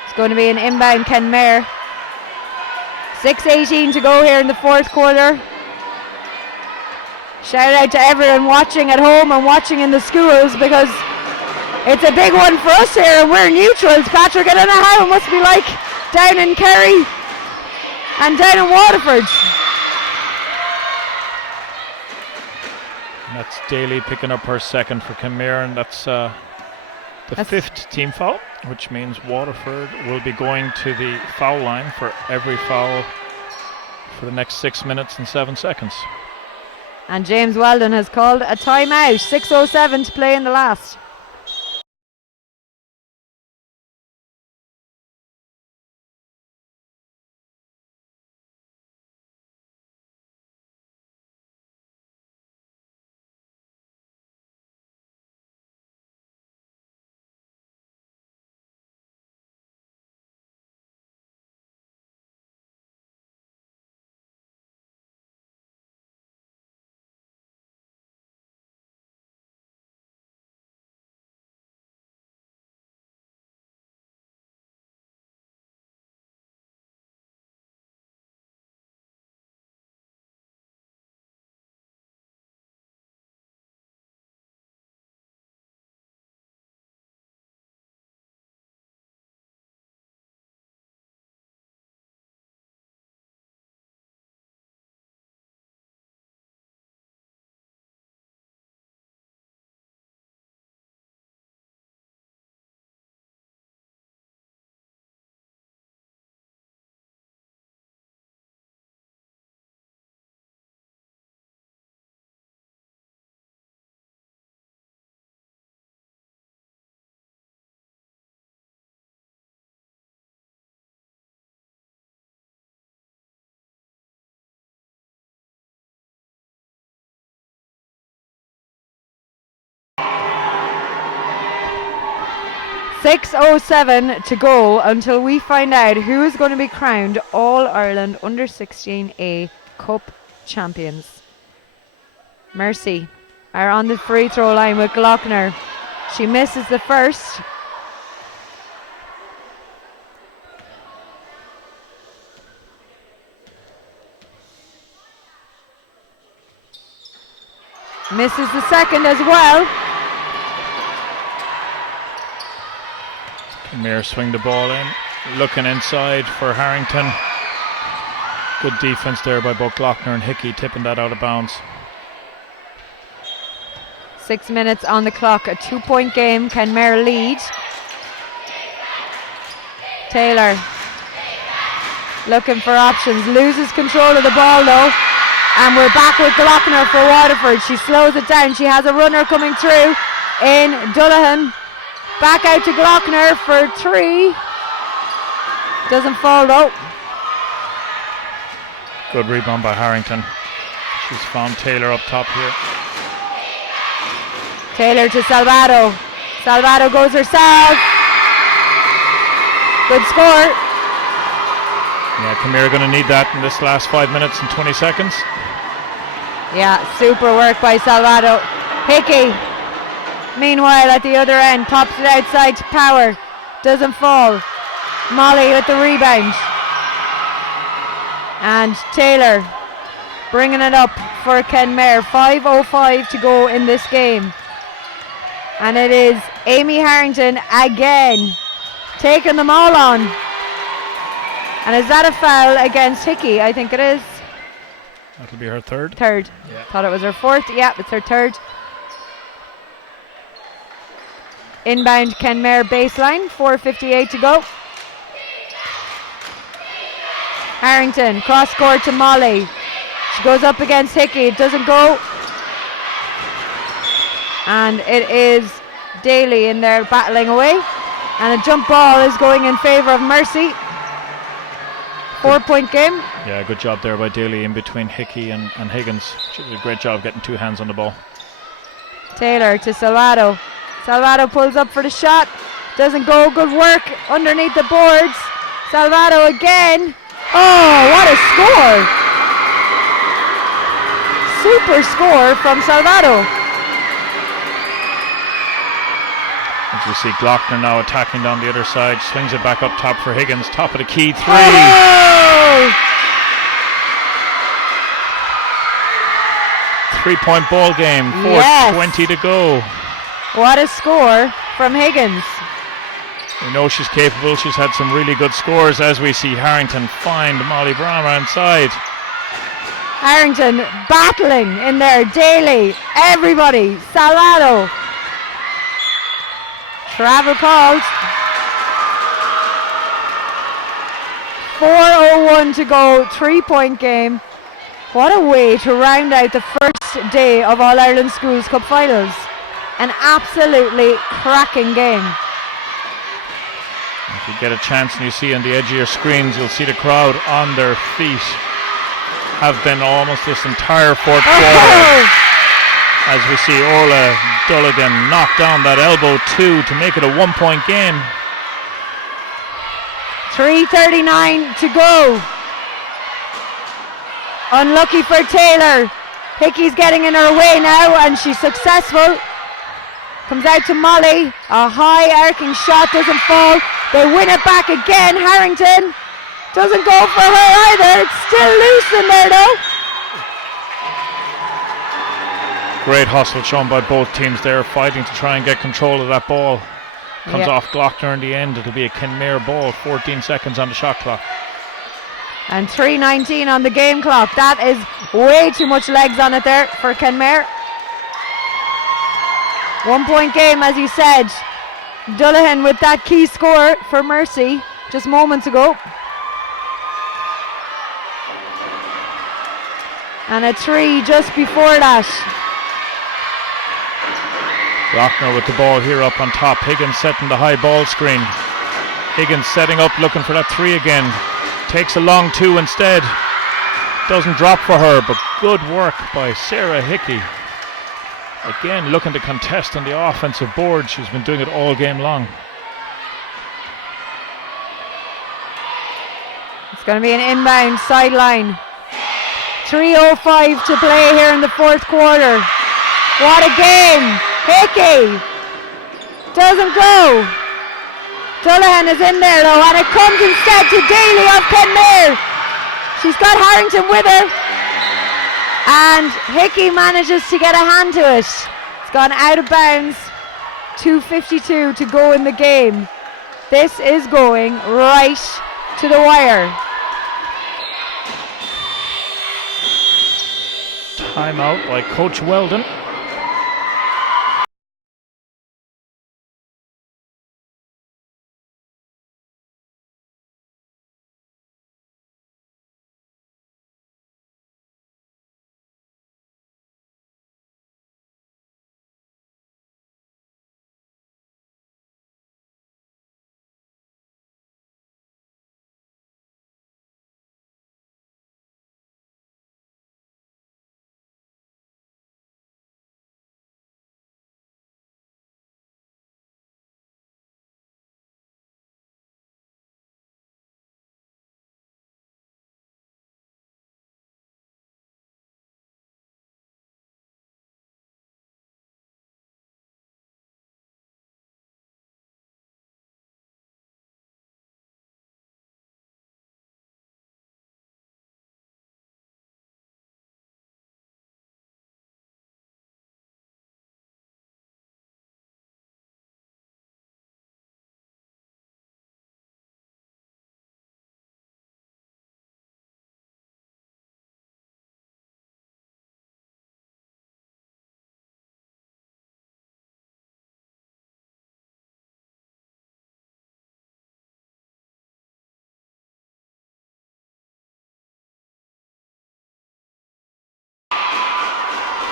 It's going to be an inbound Kenmare. 6:18 to go here in the 4th quarter. Shout out to everyone watching at home and watching in the schools, because it's a big one for us here and we're neutrals. Patrick, I don't know how it must be like down in Kerry and down in Waterford. And that's Daly picking up her 2nd for Kenmare, and that's the 5th team foul, which means Waterford will be going to the foul line for every foul for the next 6 minutes and 7 seconds. And James Weldon has called a timeout. 6:07 to play in the last. 6:07 to go until we find out who is going to be crowned All-Ireland Under-16A Cup champions. Mercy are on the free throw line with Glockner. She misses the first. Misses the second as well. Kinmare swing the ball in, looking inside for Harrington. Good defense there by both Glockner and Hickey, tipping that out of bounds. 6 minutes on the clock, a 2-point game. Kinmare lead. Taylor looking for options, loses control of the ball though. And we're back with Glockner for Waterford. She slows it down. She has a runner coming through in Dullahan. Back out to Glockner for 3. Doesn't fall though. Good rebound by Harrington. She's found Taylor up top here. Taylor to Salvato. Salvato goes herself. Good score. Yeah, Kinmare going to need that in this last 5 minutes and 20 seconds. Yeah, super work by Salvato. Hickey, meanwhile at the other end, pops it outside to Power. Doesn't fall. Molly with the rebound. And Taylor bringing it up for Kinmare. 5:05 to go in this game. And it is Amy Harrington again, taking them all on. And is that a foul against Hickey? I think it is. That'll be her third. Third. Yeah. Thought it was her fourth. Yeah, it's her third. Inbound Kinmare baseline, 4:58 to go. Harrington, cross court to Molly. She goes up against Hickey, it doesn't go. And it is Daly in there battling away. And a jump ball is going in favour of Mercy. 4-point game. Yeah, good job there by Daly in between Hickey and Higgins. She did a great job getting 2 hands on the ball. Taylor to Salvato. Salvato pulls up for the shot. Doesn't go. Good work underneath the boards. Salvato again. Oh, what a score! Super score from Salvato. As we see Glockner now attacking down the other side, swings it back up top for Higgins, top of the key, 3. Oh! 3-point ball game, 4:20 to go. What a score from Higgins. We know she's capable, she's had some really good scores as we see Harrington find Molly Brahma inside. Harrington battling in there, Daly, everybody, Salvato. Travel called. 4:01 to go, 3-point game. What a way to round out the first day of All-Ireland Schools Cup finals. An absolutely cracking game. If you get a chance and you see on the edge of your screens, you'll see the crowd on their feet. Have been almost this entire fourth quarter. As we see Orla Dulligan knock down that elbow 2 to make it a 1-point game. 3:39 to go. Unlucky for Taylor. Hickey's getting in her way now and she's successful. Comes out to Molly. A high arcing shot doesn't fall. They win it back again. Harrington doesn't go for her either. It's still loose in there though. Great hustle shown by both teams there, fighting to try and get control of that ball. Comes off Glockner in the end. It'll be a Kinmare ball, 14 seconds on the shot clock. And 3:19 on the game clock. That is way too much legs on it there for Kinmare. 1-point game, as you said. Dullahan with that key score for Mercy just moments ago. And a 3 just before that. Glockner with the ball here up on top. Higgins setting the high ball screen. Higgins setting up, looking for that 3 again. Takes a long 2 instead. Doesn't drop for her, but good work by Sarah Hickey. Again, looking to contest on the offensive board. She's been doing it all game long. going to be an inbound sideline. 3:05 to play here in the fourth quarter. What a game. Hickey doesn't go. Dullahan is in there though, and it comes instead to Daly of Kenmare. She's got Harrington with her, and Hickey manages to get a hand to it. It's gone out of bounds. 2:52 to go in the game. This is going right to the wire. Timeout by Coach Weldon.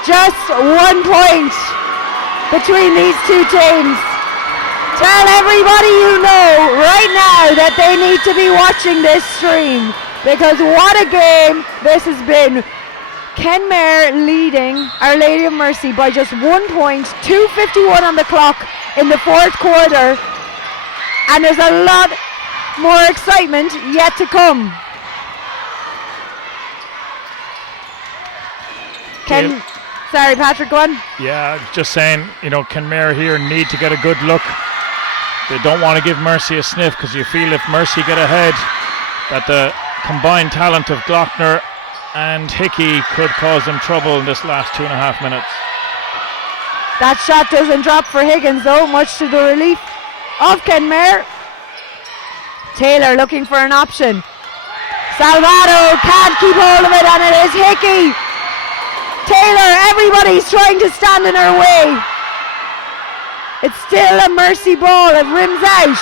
Just 1 point between these two teams. Tell everybody you know right now that they need to be watching this stream, because what a game this has been. Kenmare leading Our Lady of Mercy by just 1 point, 2:51 on the clock in the fourth quarter, and there's a lot more excitement yet to come. Sorry, Patrick, go on. Yeah, just saying, Kenmare here need to get a good look. They don't want to give Mercy a sniff, because you feel if Mercy get ahead that the combined talent of Glockner and Hickey could cause them trouble in this last 2.5 minutes. That shot doesn't drop for Higgins though, much to the relief of Kenmare. Taylor looking for an option. Salvato can't keep hold of it, and it is Hickey. Taylor, everybody's trying to stand in her way. It's still a Mercy ball. It rims out.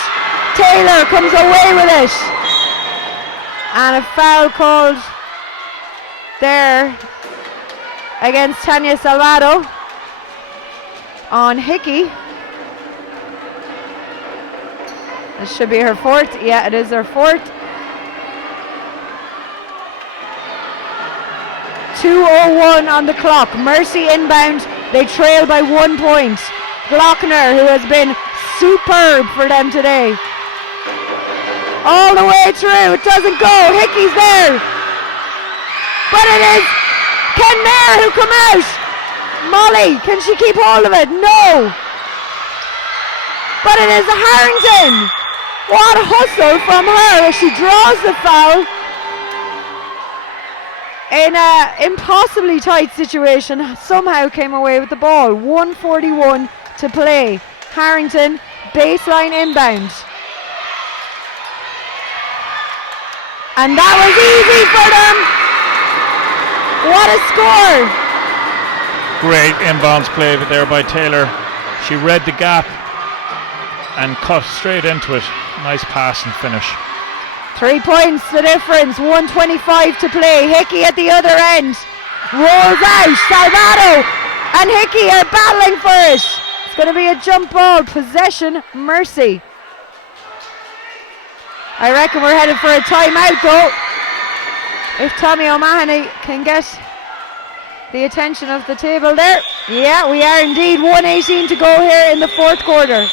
Taylor comes away with it. And a foul called there against Tanya Salvato on Hickey. This should be her fourth. Yeah, it is her fourth. 2:01 on the clock. Mercy inbound. They trail by 1 point. Glockner, who has been superb for them today. All the way through. It doesn't go. Hickey's there. But it is Kenmare who come out. Molly, can she keep hold of it? No. But it is Harrington. What a hustle from her as she draws the foul. In an impossibly tight situation, somehow came away with the ball. 1:41 to play. Harrington, baseline inbound. And that was easy for them. What a score. Great inbounds play there by Taylor. She read the gap and cut straight into it. Nice pass and finish. 3 points the difference, 1:25 to play. Hickey at the other end. Rolls out, Salvato and Hickey are battling for it. It's going to be a jump ball, possession, Mercy. I reckon we're headed for a timeout though. If Tommy O'Mahony can get the attention of the table there. Yeah, we are indeed. 1:18 to go here in the fourth quarter.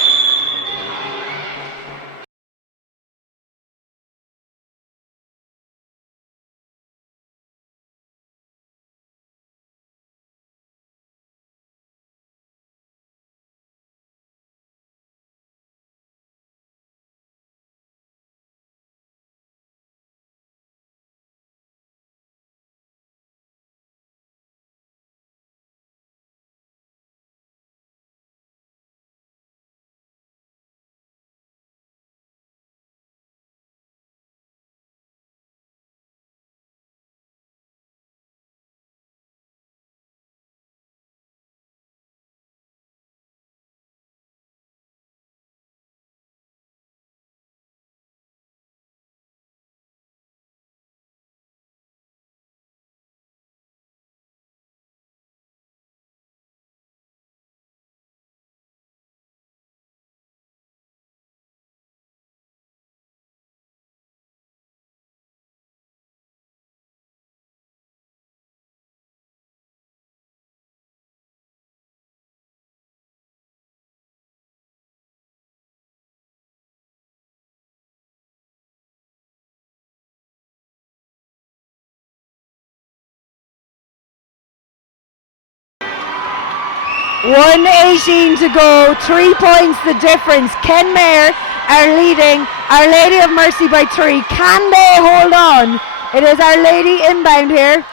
1:18 to go, 3 points the difference. Kenmare are leading Our Lady of Mercy by 3. Can they hold on? It is Our Lady inbound here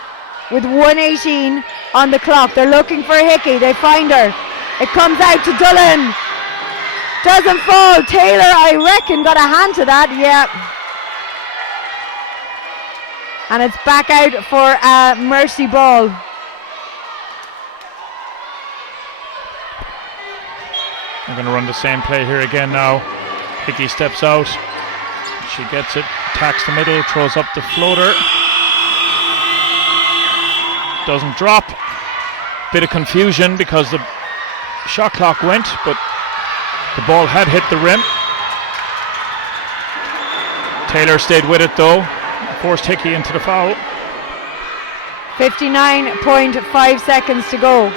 with 1:18 on the clock. They're looking for Hickey. They find her. It comes out to Dillon. Doesn't fall. Taylor, I reckon, got a hand to that. Yeah. And it's back out for a Mercy ball. I'm going to run the same play here again now. Hickey steps out. She gets it, attacks the middle, throws up the floater. Doesn't drop. Bit of confusion because the shot clock went, but the ball had hit the rim. Taylor stayed with it though, forced Hickey into the foul. 59.5 seconds to go.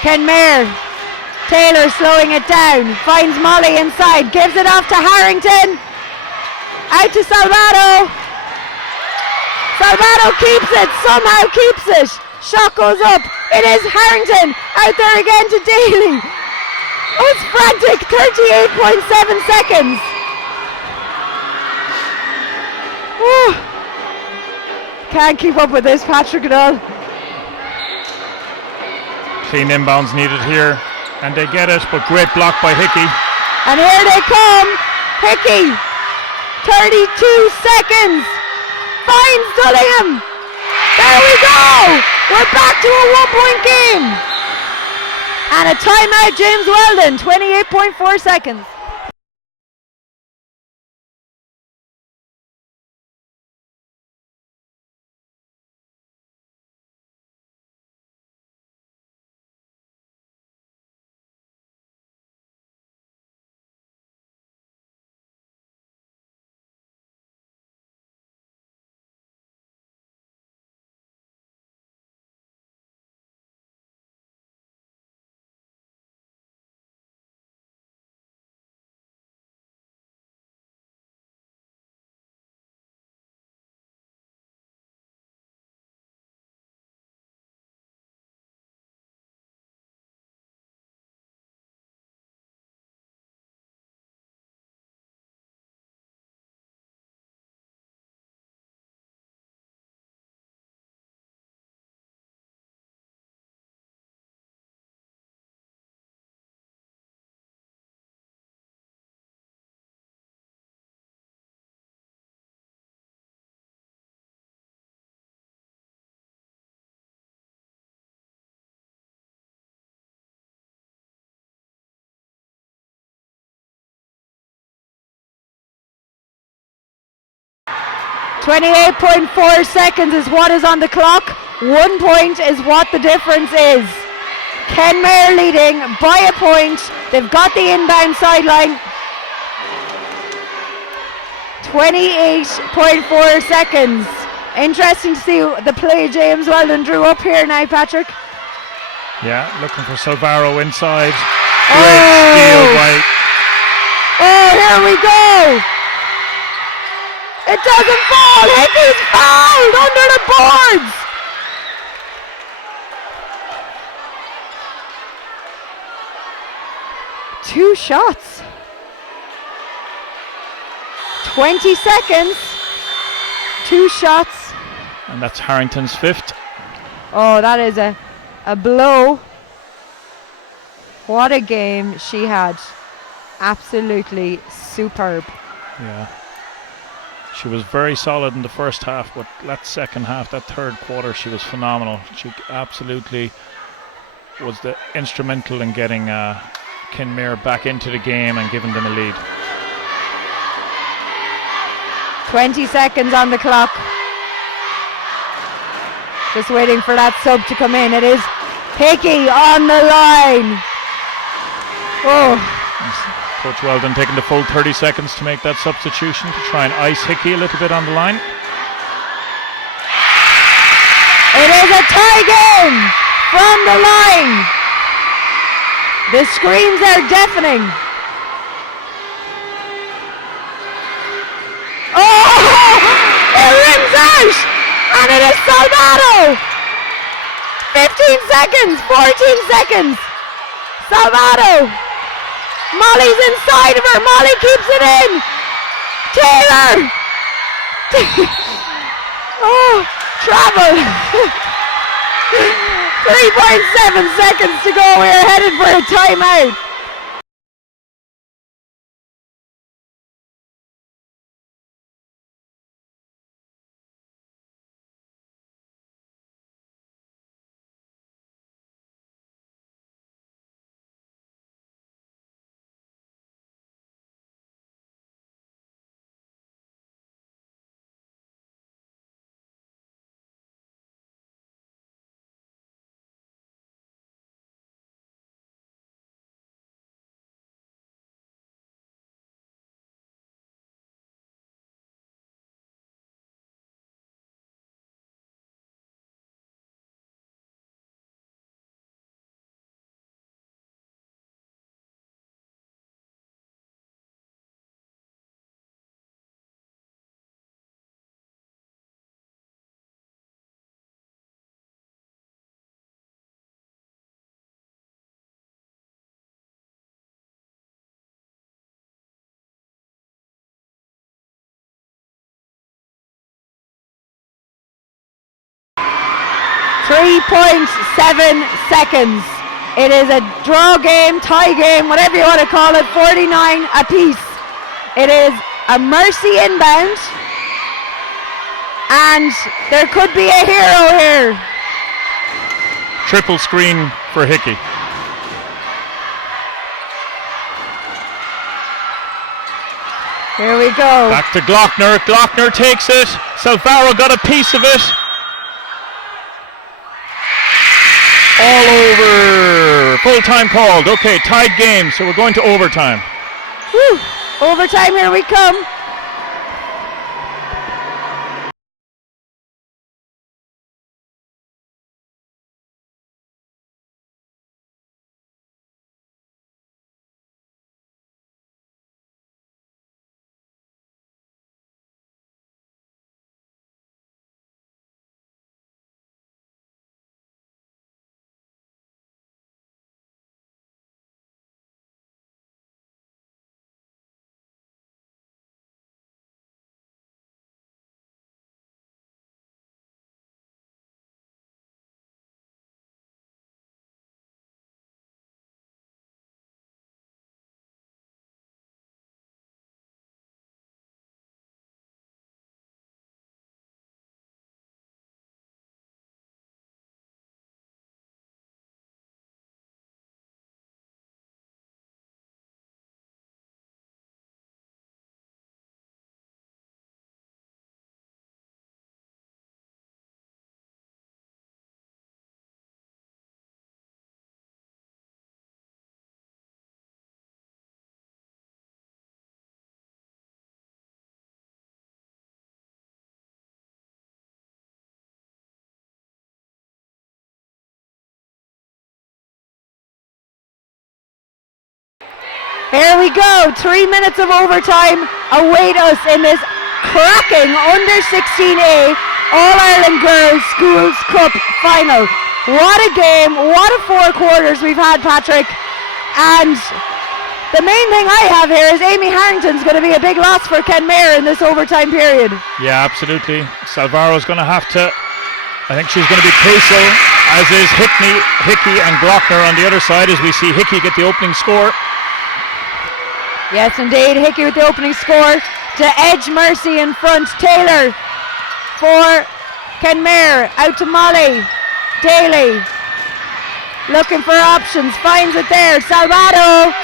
Kenmare. Taylor slowing it down, finds Molly inside, gives it off to Harrington. Out to Salvato. Salvato keeps it, somehow keeps it. Shot goes up. It is Harrington. Out there again to Daly. Oh, it's frantic. 38.7 seconds. Whew. Can't keep up with this, Patrick, at all. Clean inbounds needed here, and they get it, but great block by Hickey. And here they come. Hickey. 32 seconds. Finds Dullingham. There we go. We're back to a 1-point game. And a timeout, James Weldon. 28.4 seconds. .4 seconds is what is on the clock. 1 point is what the difference is. Kenmare leading by a point. They've got the inbound sideline. 28.4 seconds. Interesting to see the play James Weldon drew up here now, Patrick. Yeah, looking for Salvaro inside. Great steal by... Oh, here we go. It doesn't fall. Hickey's fouled under the boards. Two shots. 20 seconds. 2 shots. And that's Harrington's 5th. Oh, that is a blow. What a game she had. Absolutely superb. Yeah. She was very solid in the first half, but that second half, that third quarter, she was phenomenal. She absolutely was the instrumental in getting Kenmare back into the game and giving them a lead. 20 seconds on the clock. Just waiting for that sub to come in. It is Hickey on the line. Oh. Coach Weldon taking the full 30 seconds to make that substitution to try and ice Hickey a little bit on the line. It is a tie game from the line. The screams are deafening. Oh, it rings out. out! And it is Salvato! 15 seconds, 14 seconds. Salvato. Molly's inside of her. Molly keeps it in. Taylor. Oh, travel. 3.7 seconds to go. We're headed for a timeout. .7 seconds. It is a draw game, tie game, whatever you want to call it, 49 apiece. It is a Mercy inbound, and there could be a hero here. Triple screen for Hickey. Here we go. Back to Glockner. Glockner takes it. Salvaro got a piece of it. All over. Full time called. Okay, tied game, so we're going to overtime. Woo. Overtime, here we come. Here we go. 3 minutes of overtime await us in this cracking under 16A All-Ireland Girls Schools Cup final. What a game, what a 4 quarters we've had, Patrick. And the main thing I have here is Amy Harrington's going to be a big loss for Kenmare in this overtime period. Yeah, absolutely. Salvaro's going to have to, I think she's going to be crucial, as is Hickey and Glockner on the other side, as we see Hickey get the opening score. Yes, indeed. Hickey with the opening score to edge Mercy in front. Taylor for Kenmare. Out to Molly. Daly looking for options. Finds it there. Salvato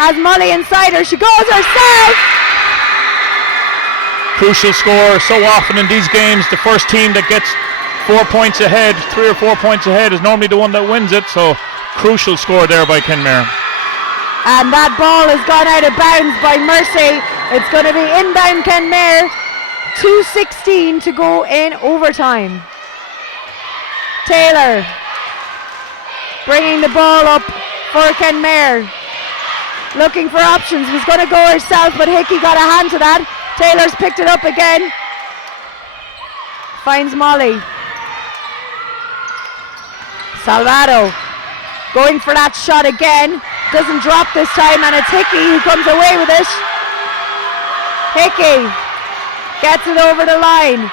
has Molly inside her. She goes herself. Crucial score. So often in these games, the first team that gets 4 points ahead, 3 or 4 points ahead, is normally the one that wins it. So crucial score there by Kenmare. And that ball has gone out of bounds by Mercy. It's going to be inbound Kenmare. 2:16 to go in overtime. Taylor bringing the ball up for Kenmare. Looking for options. Was going to go herself, but Hickey got a hand to that. Taylor's picked it up again. finds Molly. Salvato going for that shot again. Doesn't drop this time, and it's Hickey who comes away with it. Hickey gets it over the line.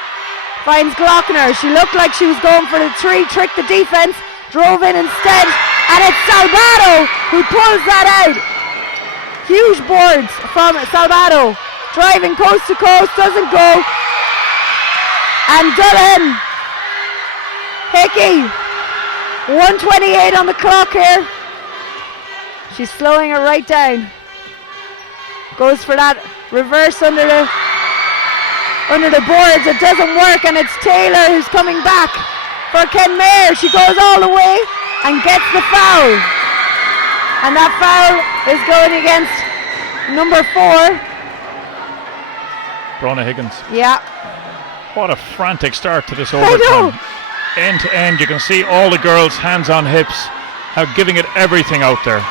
Finds Glockner. She looked like she was going for the three, tricked the defense, drove in instead, and it's Salvato who pulls that out. Huge boards from Salvato. Driving coast to coast, doesn't go. And Dillon. Hickey. 1:28 on the clock here. She's slowing it right down. Goes for that reverse under the boards. It doesn't work, and it's Taylor who's coming back for Kenmare. She goes all the way and gets the foul. And that foul is going against number 4. Brona Higgins. Yeah. What a frantic start to this overtime. End to end, you can see all the girls hands on hips, giving it everything out there.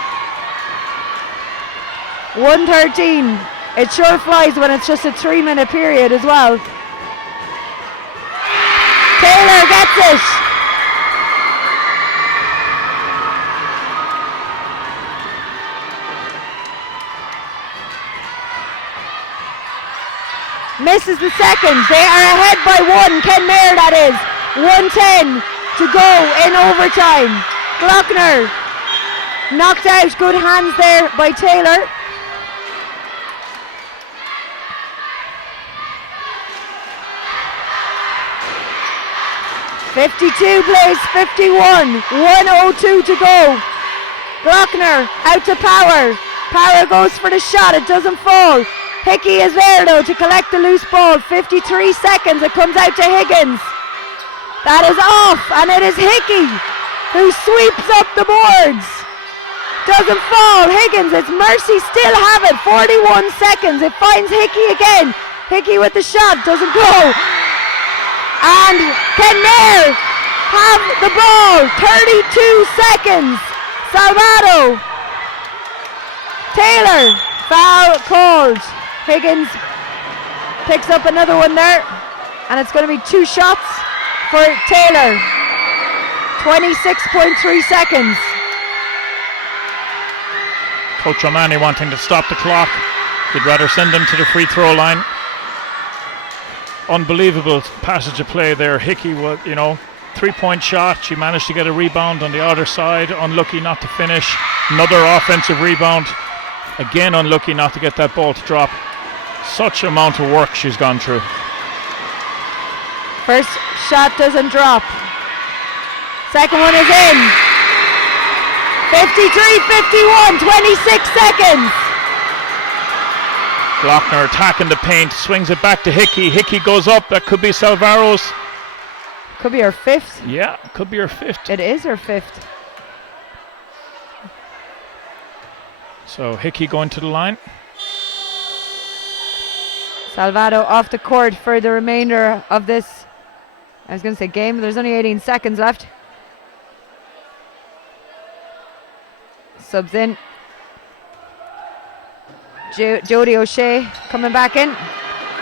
1:13. It sure flies when it's just a 3-minute period as well. Taylor gets it. Misses the second. They are ahead by 1. Kenmare, that is. 1:10 to go in overtime. Glockner knocked out. Good hands there by Taylor. .52 plays 51. 1:02 to go. Glockner out to Power. Power goes for the shot. It doesn't fall. Hickey is there though to collect the loose ball. 53 seconds. It comes out to Higgins. That is off, and it is Hickey who sweeps up the boards. Doesn't fall. Higgins, it's Mercy still have it. 41 seconds. It finds Hickey again. Hickey with the shot. Doesn't go. And Kenmare have the ball. 32 seconds. Salvato. Taylor. Foul called. Higgins picks up another one there. And it's going to be 2 shots for Taylor. 26.3 seconds. Coach Romani wanting to stop the clock. He'd rather send them to the free throw line. Unbelievable passage of play there. Hickey was, 3-point shot. She managed to get a rebound on the other side. Unlucky not to finish. Another offensive rebound. Again, unlucky not to get that ball to drop. Such amount of work she's gone through. First shot doesn't drop. Second one is in. 53-51, 26 seconds. Glockner attacking the paint, swings it back to Hickey. Hickey goes up. That could be Salvaro's. Could be her 5th. Yeah, could be her 5th. It is her 5th. So Hickey going to the line. Salvato off the court for the remainder of this, I was going to say game, but there's only 18 seconds left. Subs in. Jodie O'Shea coming back in.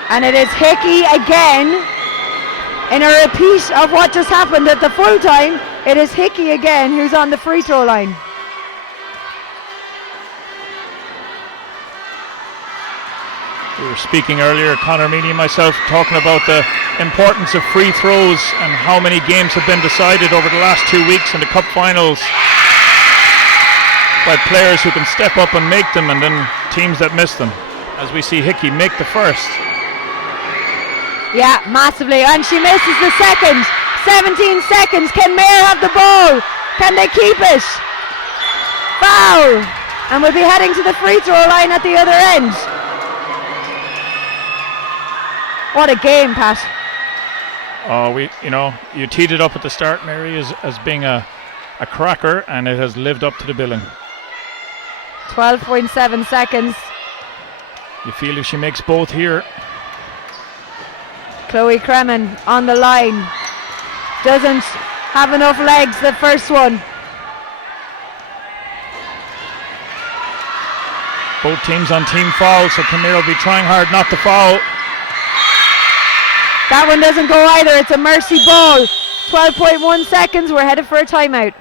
And it is Hickey again. In a repeat of what just happened at the full time, it is Hickey again who's on the free throw line. We were speaking earlier, Conor Meany and myself, talking about the importance of free throws and how many games have been decided over the last 2 weeks in the cup finals by players who can step up and make them, and then teams that miss them. As we see Hickey make the first. Yeah, massively, and she misses the second. 17 seconds. Can Mayer have the ball? Can they keep it? Foul, and we'll be heading to the free throw line at the other end. What a game, Pat. Oh, you teed it up at the start, Mary, as being a cracker, and it has lived up to the billing. 12.7 seconds. You feel if she makes both here. Chloe Kremen on the line. Doesn't have enough legs, the first one. Both teams on team foul, so Camille will be trying hard not to foul. That one doesn't go either. It's a Mercy ball. 12.1 seconds. We're headed for a timeout.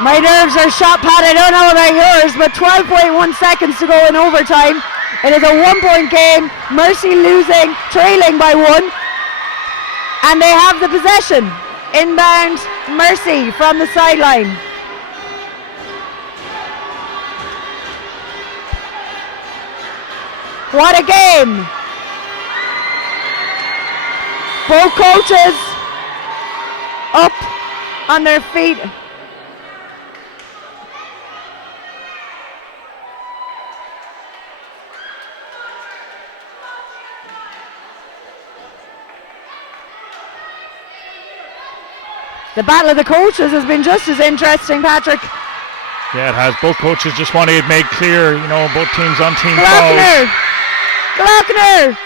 My nerves are shot, Pat. I don't know about yours, but 12.1 seconds to go in overtime. It is a 1-point game. Mercy losing, trailing by 1. And they have the possession. Inbound Mercy from the sideline. What a game. Both coaches up on their feet. The battle of the coaches has been just as interesting, Patrick. Yeah, it has. Both coaches just wanted it made clear, both teams on team Glockner! fouls. Glockner!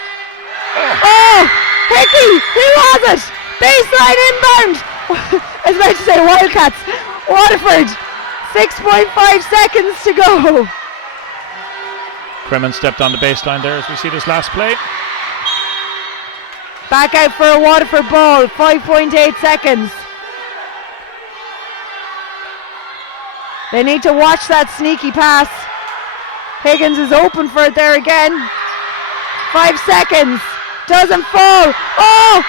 Oh, Hickey! Who was it? Baseline inbound! I was about to say Wildcats. Waterford. 6.5 seconds to go. Kremen stepped on the baseline there as we see this last play. Back out for a Waterford ball. 5.8 seconds. They need to watch that sneaky pass. Higgins is open for it there again. 5 seconds. Doesn't fall. Oh!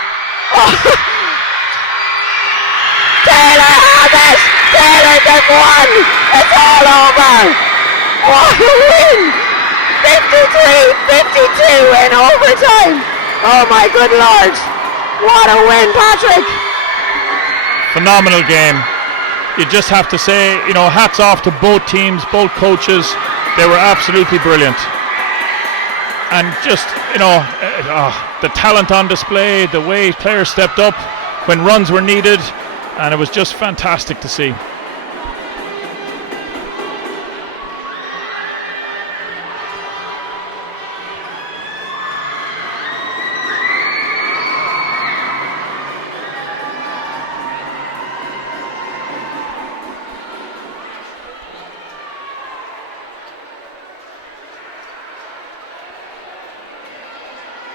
Taylor has it! Taylor they've won! It's all over! What a win! 53-52 in overtime! Oh my good Lord! What a win, Patrick! Phenomenal game. You just have to say, hats off to both teams, both coaches. They were absolutely brilliant. And just, the talent on display, the way players stepped up when runs were needed, and it was just fantastic to see.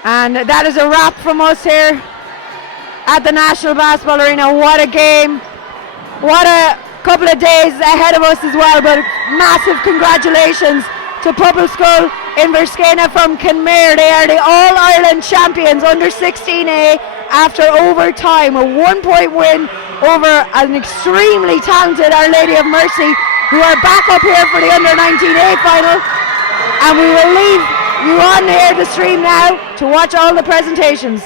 And that is a wrap from us here at the National Basketball Arena. What a game. What a couple of days ahead of us as well. But massive congratulations to Pobailscoil Inbhear Sceine from Kenmare. They are the All-Ireland champions under 16A after overtime. A 1-point win over an extremely talented Our Lady of Mercy, who are back up here for the under 19A final. And we will leave you on here the stream now to watch all the presentations.